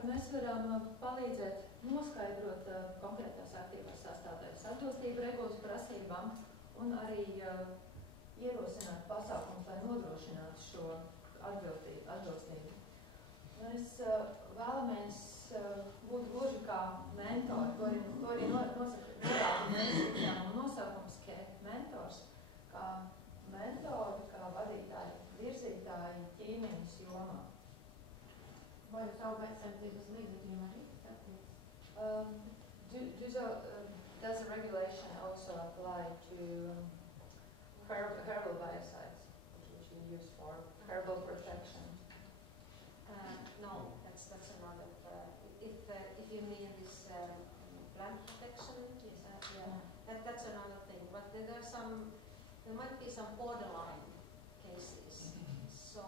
mēs varam palīdzēt noskaidrot konkrētās aktīvās sastāvdaļas atbilstību regulas prasībām un arī ierosināt pasākumus, lai nodrošinātu šo atbilstību. Mēs vēlamies būt gluži kā mentori, to arī norāda mēs uzņēmumu nosaukums, ka mentors, kā mentori, kā vadītāji, virzītāji ķīmijas jomā. Vai uz auga aizsardzības līdzekļiem arī attiecas? Does the regulation also apply to herbal biocides, which you use for herbal protection? No, that's another. If you mean this plant protection, that's another thing. But there might be some borderline cases. So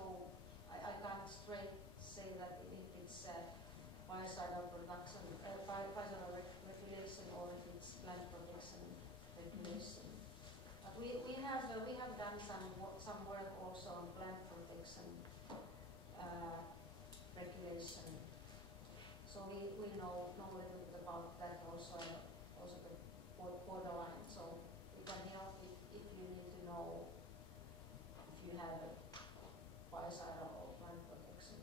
I can't straight say that if it's biocidal production, biocidal regulation, or if it's plant protection regulation. But we have done some work also on plant protection regulation. So we know a little bit about that also the borderline. So we can help if you need to know if you have a biocidal or plant protection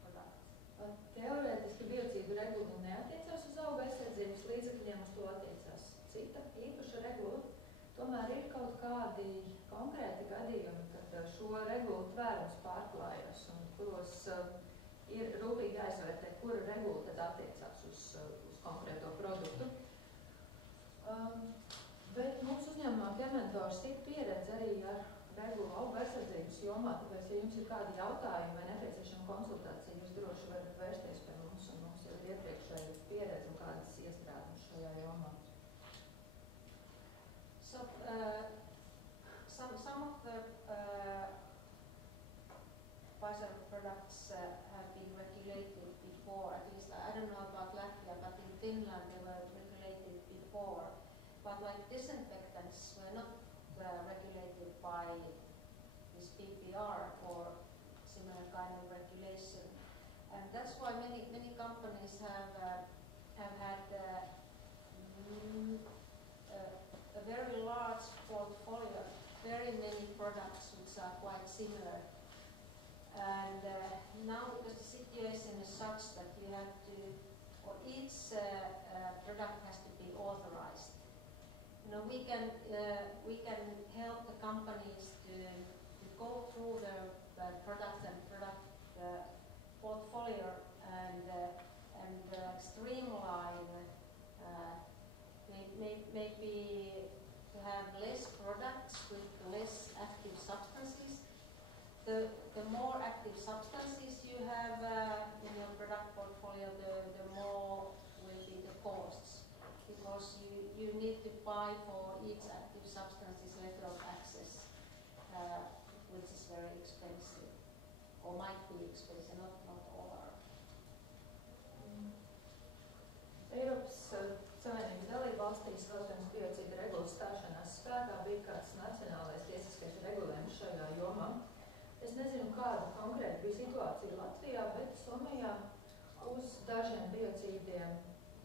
product. Teorētiski biocīdu regula neatiecās uz auga aizsardzības līdzekļiem, uz to attiecās cita īpaša regula. Tomēr ir kaut kādi konkrēti gadījumi, kad šo regulu tvērums pārklājas un kuros ir rūpīgi jāizvērtē, kura regula tad attiecās uz konkrēto produktu. Bet mums uzņēmumā Kementors ir pieredze arī ar regulu auga aizsardzības jomā, tāpēc, ja jums ir kādi jautājumi vai nepieciešama konsultācija, jūs droši varat vērsties pie mums, un mums ir iepriekšēja pieredze un kādas iestrādes šajā jomā. So some of the biocide products have been regulated before. At least I don't know about Latvia, but in Finland they were regulated before. But like disinfectants were not regulated by this PPR or similar kind of regulation, and that's why many companies have had a very large portfolio, very many products which are quite similar. And now because the situation is such that you have to, or each product has to be authorized. You know, we can help the companies to go through the product and product portfolio and streamline. Maybe to have less products with less active substances. The more active substances you have in your product portfolio, the more will be the costs, because you need to buy for each active substance's letter of access, which is very expensive, or might be expensive, not all are. Eiropas Savienības dalību valstīs vēl pirms biocīda regulas stāšanās spēkā bija kāds nacionālais tiesiskais regulējums šajā jomā. Es nezinu, kāda konkrēti bija situācija Latvijā, bet Somijā uz dažiem biocīdiem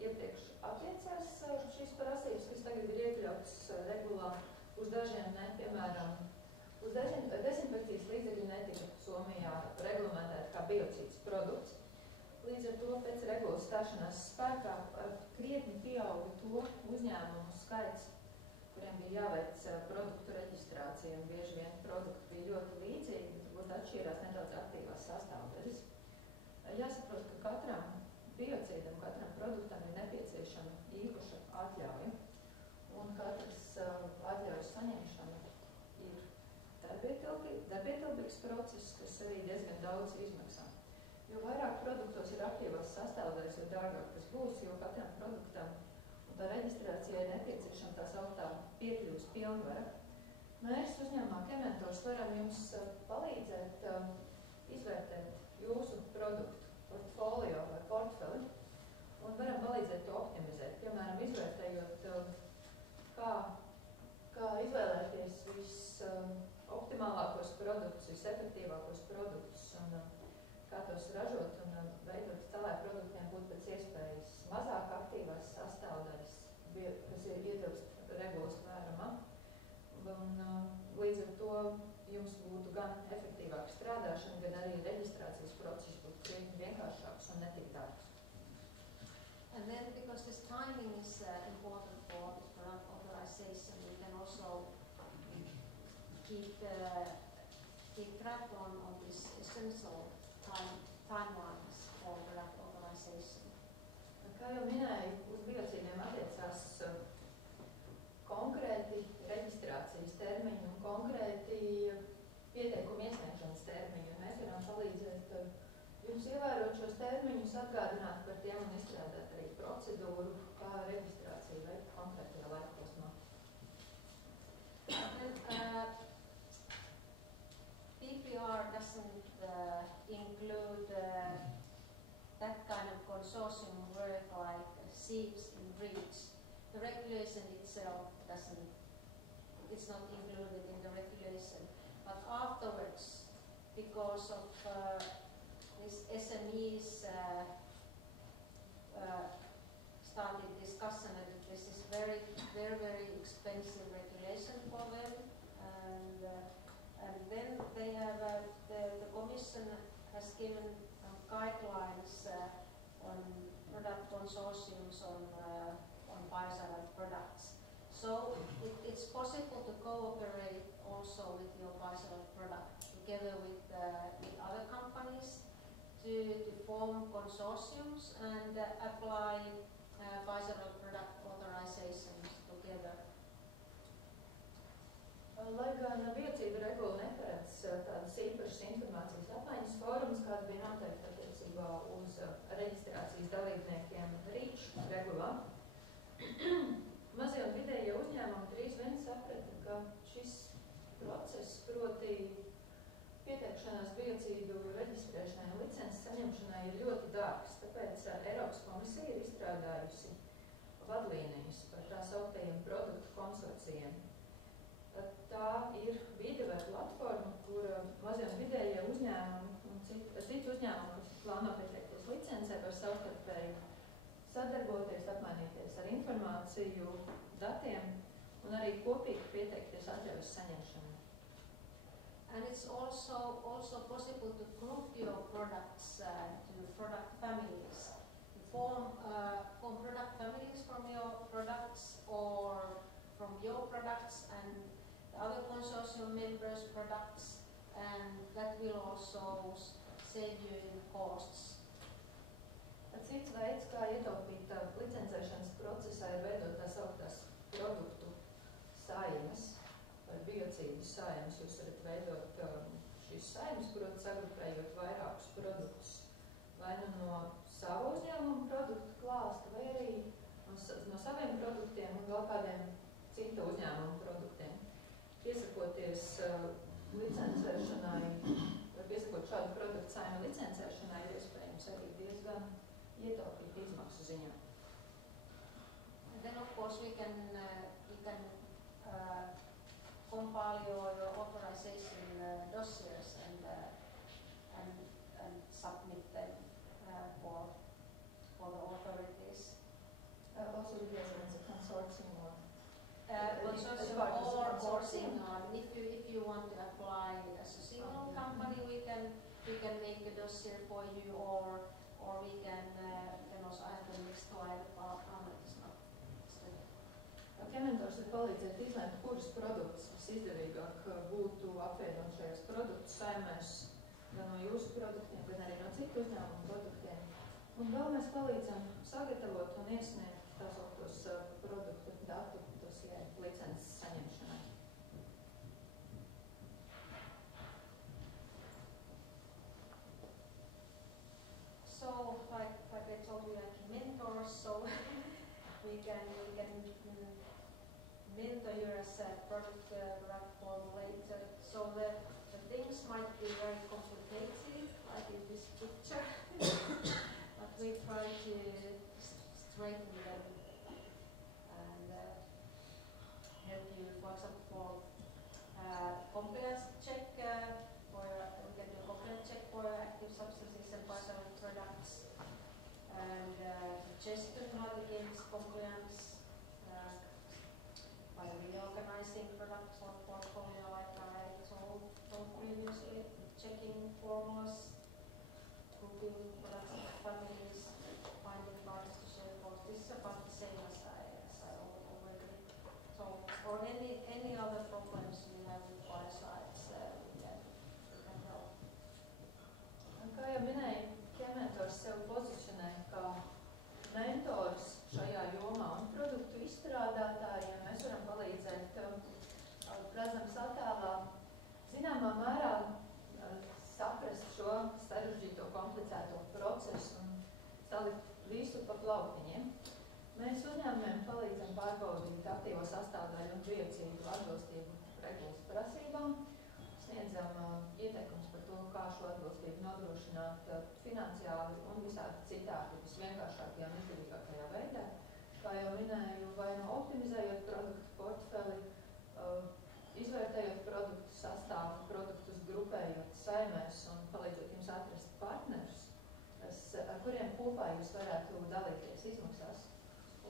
iepriekš attiecās šīs prasības, kas tagad ir iekļautas regulā, uz dažiem ne, piemēram, uz dezinfekcijas līdzekļi netika Somijā reglamentēti kā biocīds produkts. Līdz ar to pēc regulas stāšanās spēkā krietni pieauga to uzņēmumu skaits, kuriem bija jāveic produktu reģistrācija, un bieži vien produkti bija ļoti līdzīgi, bet varbūt atšķīrās nedaudz aktīvās sastāvdaļas. Jāsaprot, ka katram biocīdam, katram produktam ir nepieciešama īpaša atļauja, un katras atļaujas saņemšana ir darbietilpīgs process, kas arī diezgan daudz izmaksā. Jo vairāk produktos ir aktīvās sastāvdaļas, jo dārgāk tas būs, jo katram produktam un tā reģistrācijai nepieciešama tā sauktā piekļuves pilnvara. Mēs uzņēmumā Kementors varam jums palīdzēt izvērtēt jūsu produktu portfolio vai portfeli un varam palīdzēt to optimizēt. Piemēram, izvērtējot, kā izvēlēties visoptimālākos produktus, visefektīvākos produktus un kā tos ražot un veidot keep track on these essential timelines for product authorization. Kā jau minēju, uz biocīdiem attiecās konkrēti reģistrācijas termiņi un konkrēti pieteikumu iesniegšanas termiņi. Mēs varam palīdzēt jums ievērot šos termiņus, atgādināt par tiem un izstrādāt arī procedūru, kā reģistrācija veikt konkrētajā laika posmā. PPR doesn't include that kind of consortium work like sieves in REACH. The regulation itself it's not included in the regulation. But afterwards, because of these SMEs started discussion that this is very expensive regulation for them, and then they have the Commission has given guidelines on product consortiums on biocide products. So it's possible to cooperate also with your biocide product together with other companies to form consortiums and apply biocide product authorizations together. Lai gan biocīdu regula neparedz tādas īpašas informācijas apmaiņas fórumus, kāda bija noteikta attiecībā uz reģistrācijas dalībniekiem REACH regulā, mazie un vidējie uzņēmumi drīz vien saprata, ka šis process, proti pieteikšanās biocīdu reģistrēšanai un licences saņemšanai, ir ļoti dārgs. Tāpēc Eiropas komisija ir izstrādājusi vadlīnijas par tā sauktajiem produktu konsorcijiem. Tā ir vide vai platforma, kur mazie un vidējie uzņēmumi un citi uzņēmumi, kas plāno pieteikties licencē, var savstarpēji sadarboties, apmainīties ar informāciju, datiem un arī kopīgi pieteikties atļaujas saņemšanai. And it's also possible to group your products to product families. You form product families from your products or from your products and the other consortium members' products, and that will also save you in costs. Cits veids, kā ietaupīt licencēšanas procesā, ir veidot tā sauktās produktu saimes vai biocīdu saimes. Jūs varat veidot šīs saimes, proti sagrupējot vairākus produktus, vai nu no savu uzņēmumu produktu klāsta, vai arī no saviem produktiem un vēl kādiem citu uzņēmumu produktiem. Piesakoties licencēšanai, vai piesakot šādu produktu saimi licencēšanai, ir iespējams arī diezgan ietaupīt izmaksu ziņā. And then of course we can compile your authorization dossiers and submit them for the authorities. Also because it's a consortium or or single. If you want to apply as a single company, we can make a dossier for you, or we can also add the next slide about Kementors ir palīdzēt izlēmt, kurus produktus visizdevīgāk būtu apvienot šajās produktu saimēs, gan no jūsu produktiem, gan arī no citu uzņēmumu produktiem. Un vēl mēs palīdzam sagatavot un iesniegt tā sauktos produktu datu dosie licences saņemšanai. So, like I told you, like mentors, so we can mentor you as a product formulator. So the things might be very complicated, like in this picture, but we try to straighten them and help you, for example, compliance check. We can do a compliance check for active substances and biocide products, and suggestion against compliance by reorganizing products or portfolio, like I told previously, checking formulas, grouping products families, finding parties to share costs. This is about the same as I already told. Or any other problems you have with biocide.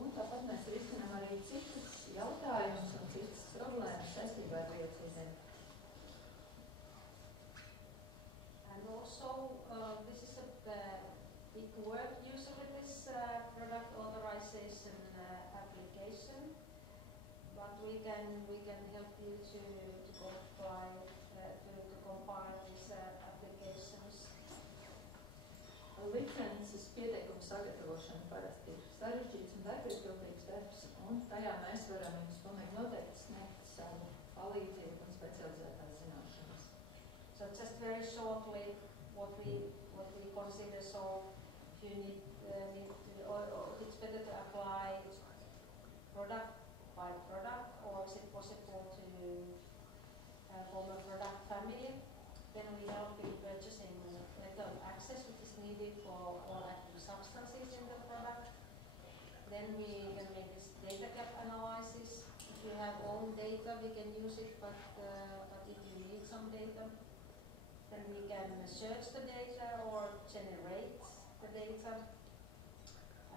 Un tāpat mēs risinām arī citus jautājumus un citas problēmas saistībā ar biocīdiem. And also, this is a big work usually this product authorization application, but we can help you to comply to compile these applications. Licences pieteikuma sagatavošana parasti ir sarežģīts un darbietilpīgs darbs, un tajā mēs varam jums pilnīgi noteikti sniegt savu palīdzību un specializētās zināšanas. So just very shortly, what we consider, so if you need or it's better to apply product by product, or is it possible to form a product family? Then we help in purchasing letter of access, which is needed for all active substances in the product. Then we can make this data gap analysis. If you have own data, we can use it, but if you need some data, then we can search the data or generate the data,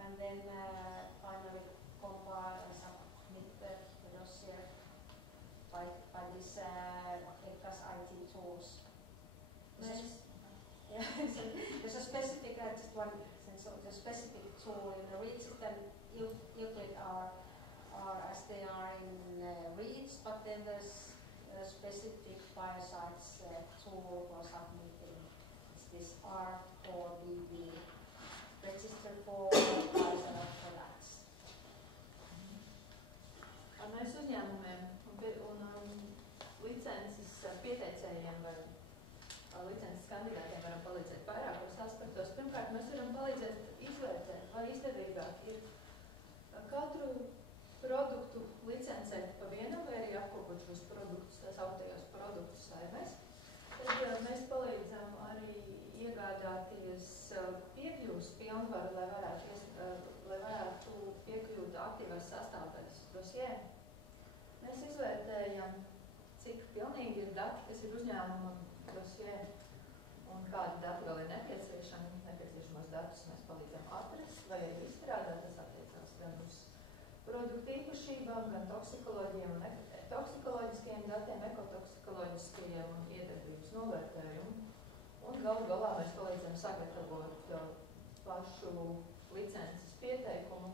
and then finally compile and submit the dossier by this ECAS IT tools. Yeah, so there's a specific, just one sense of the specific tool in the REACH and Euclid are as they are in REACH, but then there's a specific biocides tool for submitting. It's this R4BB, register for biocide products. Mēs uzņēmumiem un licences pieteicējiem vai licences kandidātiem varam palīdzēt vairākos aspektos. Pirmkārt, mēs varam palīdzēt izvērtēt, vai izdevīgāk ir katru produktu licencēt pa vienam, vai arī apkopot šos produktus, tās augtajos produktu saimēs. Tad mēs palīdzam arī iegādāties piekļuvas pilnvaru, lai varētu piekļūt aktīvās sastāvdaļas dosjē. Mēs izvērtējam, cik pilnīgi ir dati, kas ir uzņēmuma dosjē, un kādi dati vēl ir nepieciešami. Nepieciešamos datus mēs palīdzam atrast vai arī izstrādāt. Tas attiecās gan uz produktu īpašībām, gan toksikoloģiem un toksikoloģiskajiem datiem, ekotoksikoloģiskajiem un iedarbības novērtējumu. Un galu galā mēs palīdzam sagatavot pašu licences pieteikumu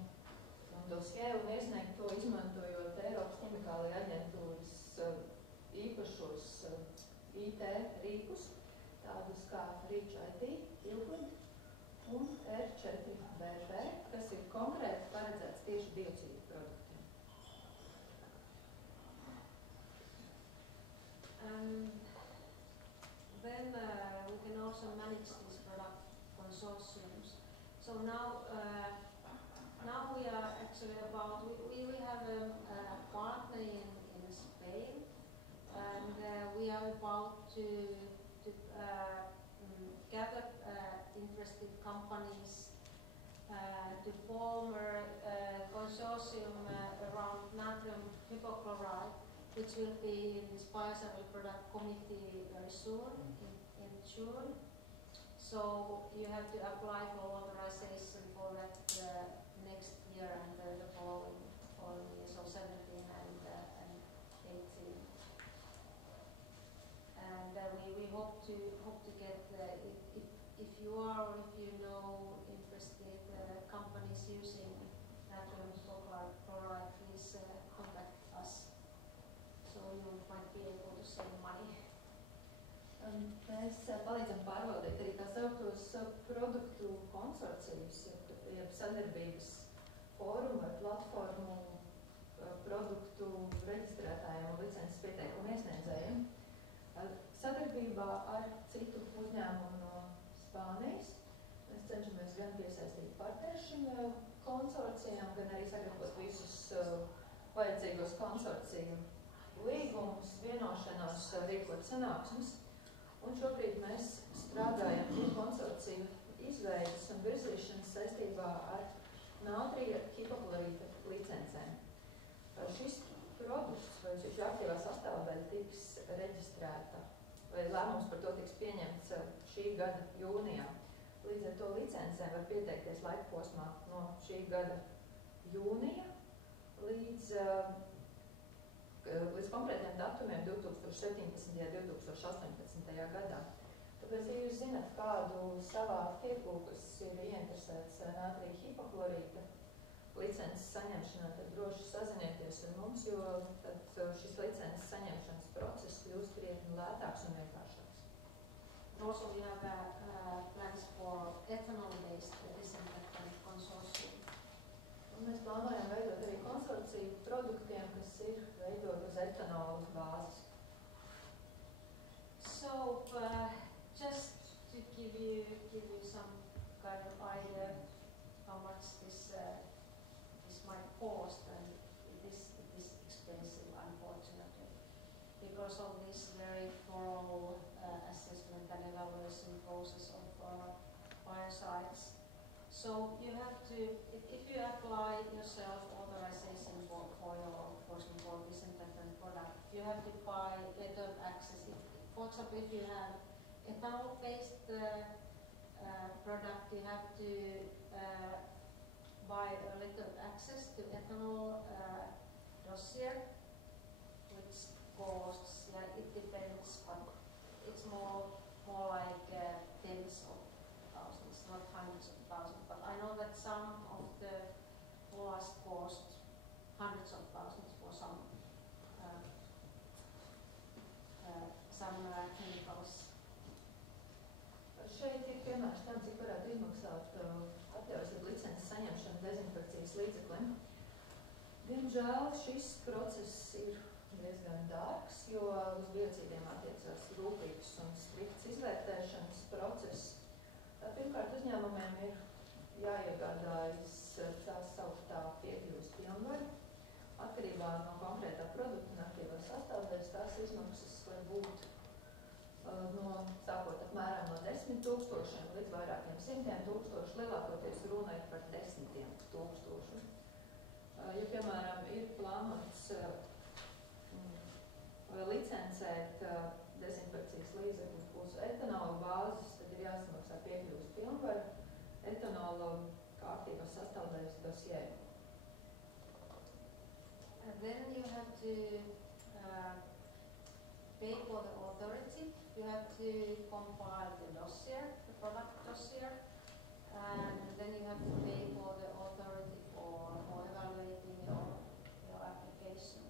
un dosjē un iesniegt to izmantojot Eiropas ķimikālija aģentūras īpašos IT rīkus, tādus kā REACH IT, Euclid un R4BP, kas ir konkrēti paredzēts tieši biocīdu produktiem. Then we can also manage these product consortiums. So now we are actually about, we have a partner in Spain, and we are about to gather interested companies to form a consortium around natrium hypochlorite, which will be in this Biocide Product Committee very soon, in June. So you have to apply for authorization for that next year and the following year, so 17 and 18. And we hope to get if you are or if you know interested companies using natrium hypochlorite, please contact us. So you might be able to save money. Mēs palīdzam pārvaldīt arī tā sauktos produktu konsorcijus, jeb sadarbības fórumu vai platformu produktu reģistrētājiem un licences pieteikumu iesniedzējiem. Sadarbībā ar citu uzņēmumu no Spānijas mēs cenšamies gan piesaistīt partneri šim konsorcijām, gan arī sagatavot visus vajadzīgos konsorciju līgumus, vienošanās, rīkot sanāksmes. Un šobrīd mēs strādājam pie konsorciju izveidas un virzīšanas saistībā ar nātrija hipoklorīta licencēm. Šis produkts vai šī aktīvā sastāvdaļa tiks reģistrēta, vai lēmums par to tiks pieņemts šī gada jūnijā. Līdz ar to licencēm var pieteikties laika posmā no šī gada jūnija līdz konkrētiem datumiem 2017. un 2018. gadā. Tāpēc, ja jūs zināt kādu savā tirgu, kas ir ieinteresēts nātrija hipohlorīta licences saņemšanā, tad droši sazinieties ar mums, jo tad šis licences saņemšanas process kļūst krietni lētāks un vienkāršāks. Also, we have plans for ethanol-based disinfectant consortium. Un mēs plānojam veidot arī konsorciju produktiem, kas ir veidot uz etanola bāzes. So, just to give you some kind of idea how much this might cost, and it is expensive, unfortunately, because of this very thorough assessment and evaluation process of biocides. So you have to, if you apply yourself authorization for your, for example, disinfectant product, you have to buy letter of access. For example, if you have ethanol-based product, you have to buy a letter of access to ethanol dossier, which costs, yeah, it depends, but it's more like tens of thousands, not hundreds of thousands. But I know that some of the laws cost hundreds of thousands for some chemicals. Šeit ir piemērs tam, cik varētu izmaksāt atļaujas ar licences saņemšanu dezinfekcijas līdzeklim. Diemžēl šis process ir diezgan dārgs, jo uz biocīdiem attiecās rūpīgs un strikts izvērtēšanas process. Pirmkārt, uzņēmumiem ir jāiegādājas tā sauktā piekļuves pilnvaru. Atkarībā no konkrētā produkta un aktīvās sastāvdaļas tās izmaksas var būt no sākot apmēram no 10 000 līdz vairākiem 100 000, lielākoties runa ir par 10 000. Ja, piemēram, ir plānots licencēt dezinfekcijas līdzekļus uz etanola bāzes, tad ir jāsamaksā piekļuves pilnvaru etanola kā aktīvās sastāvdaļas dosjē. And then you have to pay for the authority. You have to compile the dossier, the product dossier, and then you have to pay for the authority for evaluating your application.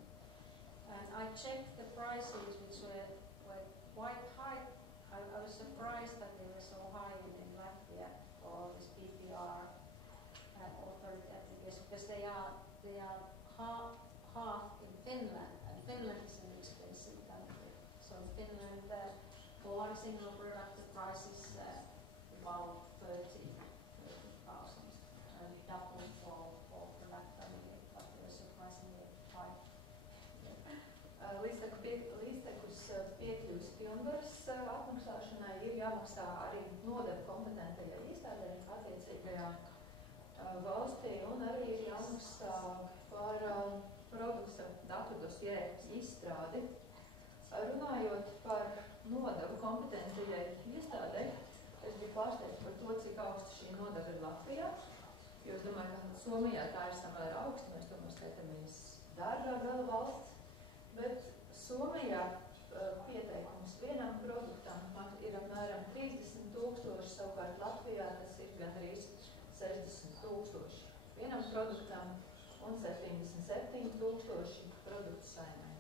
And I checked the prices, which were quite high. I was surprised that they were so high in Latvia for this PPR authority application, because they are half in Finland, and Finland is an expensive country. So in Finland, for one single product, the price is about 30,000, and double for product family, but they're surprisingly high. Līdztekus piekļuves pilnvaras atmaksāšanai ir jāmaksā arī nodevu kompetentajai iestādē attiecīgajā valstī, un arī ir jāmaksā par produkta datu dosjē izstrādi. Runājot par nodevu kompetentajai iestādei, es biju pārsteigta par to, cik augsta šī nodeva ir Latvijā, jo es domāju, ka Somijā tā ir samērā augsta, mēs tomēr skaitamies dārgā gala valsts, bet Somijā pieteikums vienam produktam ir apmēram 30 000, savukārt Latvijā tas ir gandrīz 60 000 vienam produktam un 77 000 produktu saimē.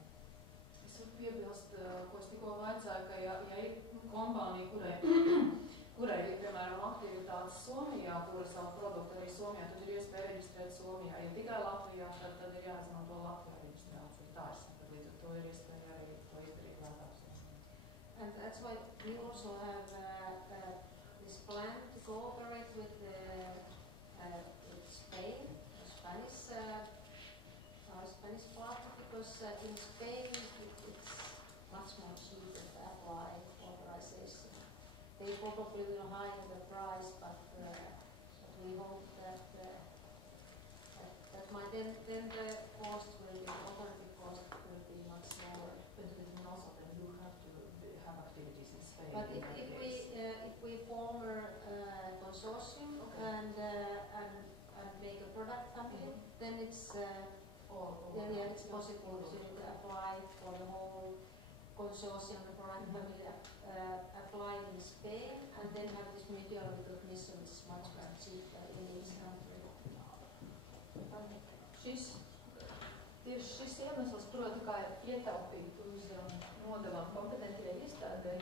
Es varu piebilst, ko es tikko vaicāju, ka ja ir kompānija, kurai ir, piemēram, aktivitātes Somijā, kura savu produktu arī Somijā, tad ir iespēja reģistrēt Somijā. Ja tikai Latvijā, tad ir jāizmanto Latvijā reģistrāciju. Tā ir saprata, līdz ar to ir iespēja arī to izdarīt lētāk. And that's why we also have this plan to cooperate with Spain, the Spanish partner, because in Spain it's much more cheaper to apply authorization. They probably will higher the price, but we hope that then the cost will be, authority cost will be much lower. But also then you have to have activities in Spain. But if we form a consortium and make a product family, then then it's it's possible to apply for the whole consortium, the product family apply in Spain, and then have this mutual recognition, which is much more cheaper in each country. Tieši šis iemesls, proti, kā ietaupīt uz nodevām kompetentajai iestādē,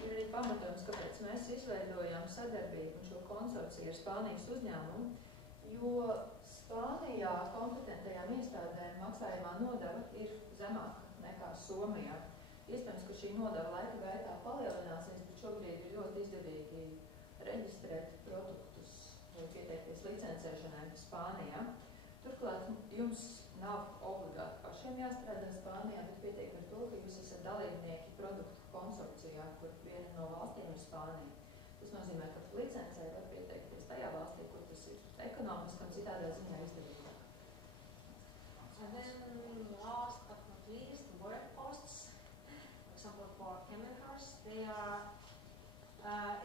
ir arī pamatojums, kāpēc mēs izveidojām sadarbību un šo konsorciju ar Spānijas uzņēmumu, jo Spānijā kompetentajām iestādēm maksājumā nodeva ir zemāka nekā Somijā. Iespējams, ka šī nodeva laika gaitā palielināsies, bet šobrīd ir ļoti izdevīgi reģistrēt produktus vai pieteikties licencēšanai Spānijā. Turklāt jums nav obligāti pašiem jāstrādā Spānijā, bet pietiek ar to, ka jūs esat dalībnieki produktu konsorcijā, kur viena no valstīm ir Spānija. Tas nozīmē, ka licencē var pieteikties tajā valstī, kur tas ir ekonomiski un citādā ziņā izdevīgāk. And then last but not least, work costs. For example, for chemicals, they are.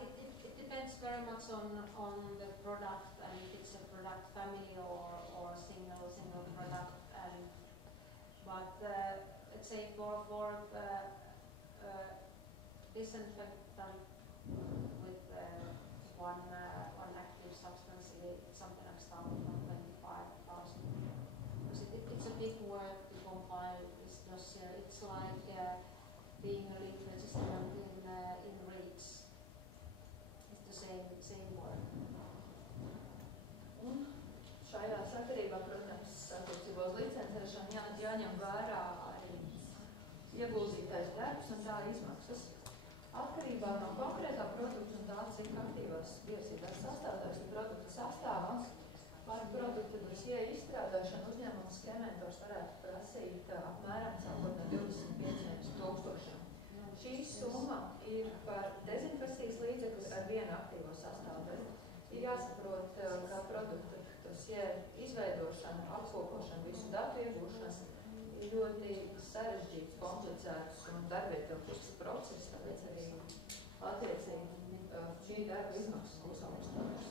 It depends very much on the product and if it's a product family or single product. But let's say for disinfectant with one active substance, it's something like starting from 25,000. It's a big work to compile this dossier. It's like being a lead registrant in REACH. It's the same work. Un šajā sakarībā, protams, attiecībā uz licencēšanu jāņem vērā arī ieguldītais darbs un tā izmaksas. Atkarībā no konkrētā produkta un tā, cik aktīvās biocidās sastāvdaļas ir produkta sastāvās, par produkta dosie izstrādāšanu uzņēmums Chementors varētu prasīt apmēram sākot no 25,000. Šī summa ir par dezinfekcijas līdzekli ar vienu aktīvo sastāvdaļu. Ir jāsaprot, ka produkta dosie izveidošana, apkopošana, visu datu iegūšana ir ļoti sarežģīts, komplicēts un darbietilpīgs process, tāpēc arī attiecīgi šī darba izmaksas būs augstākas.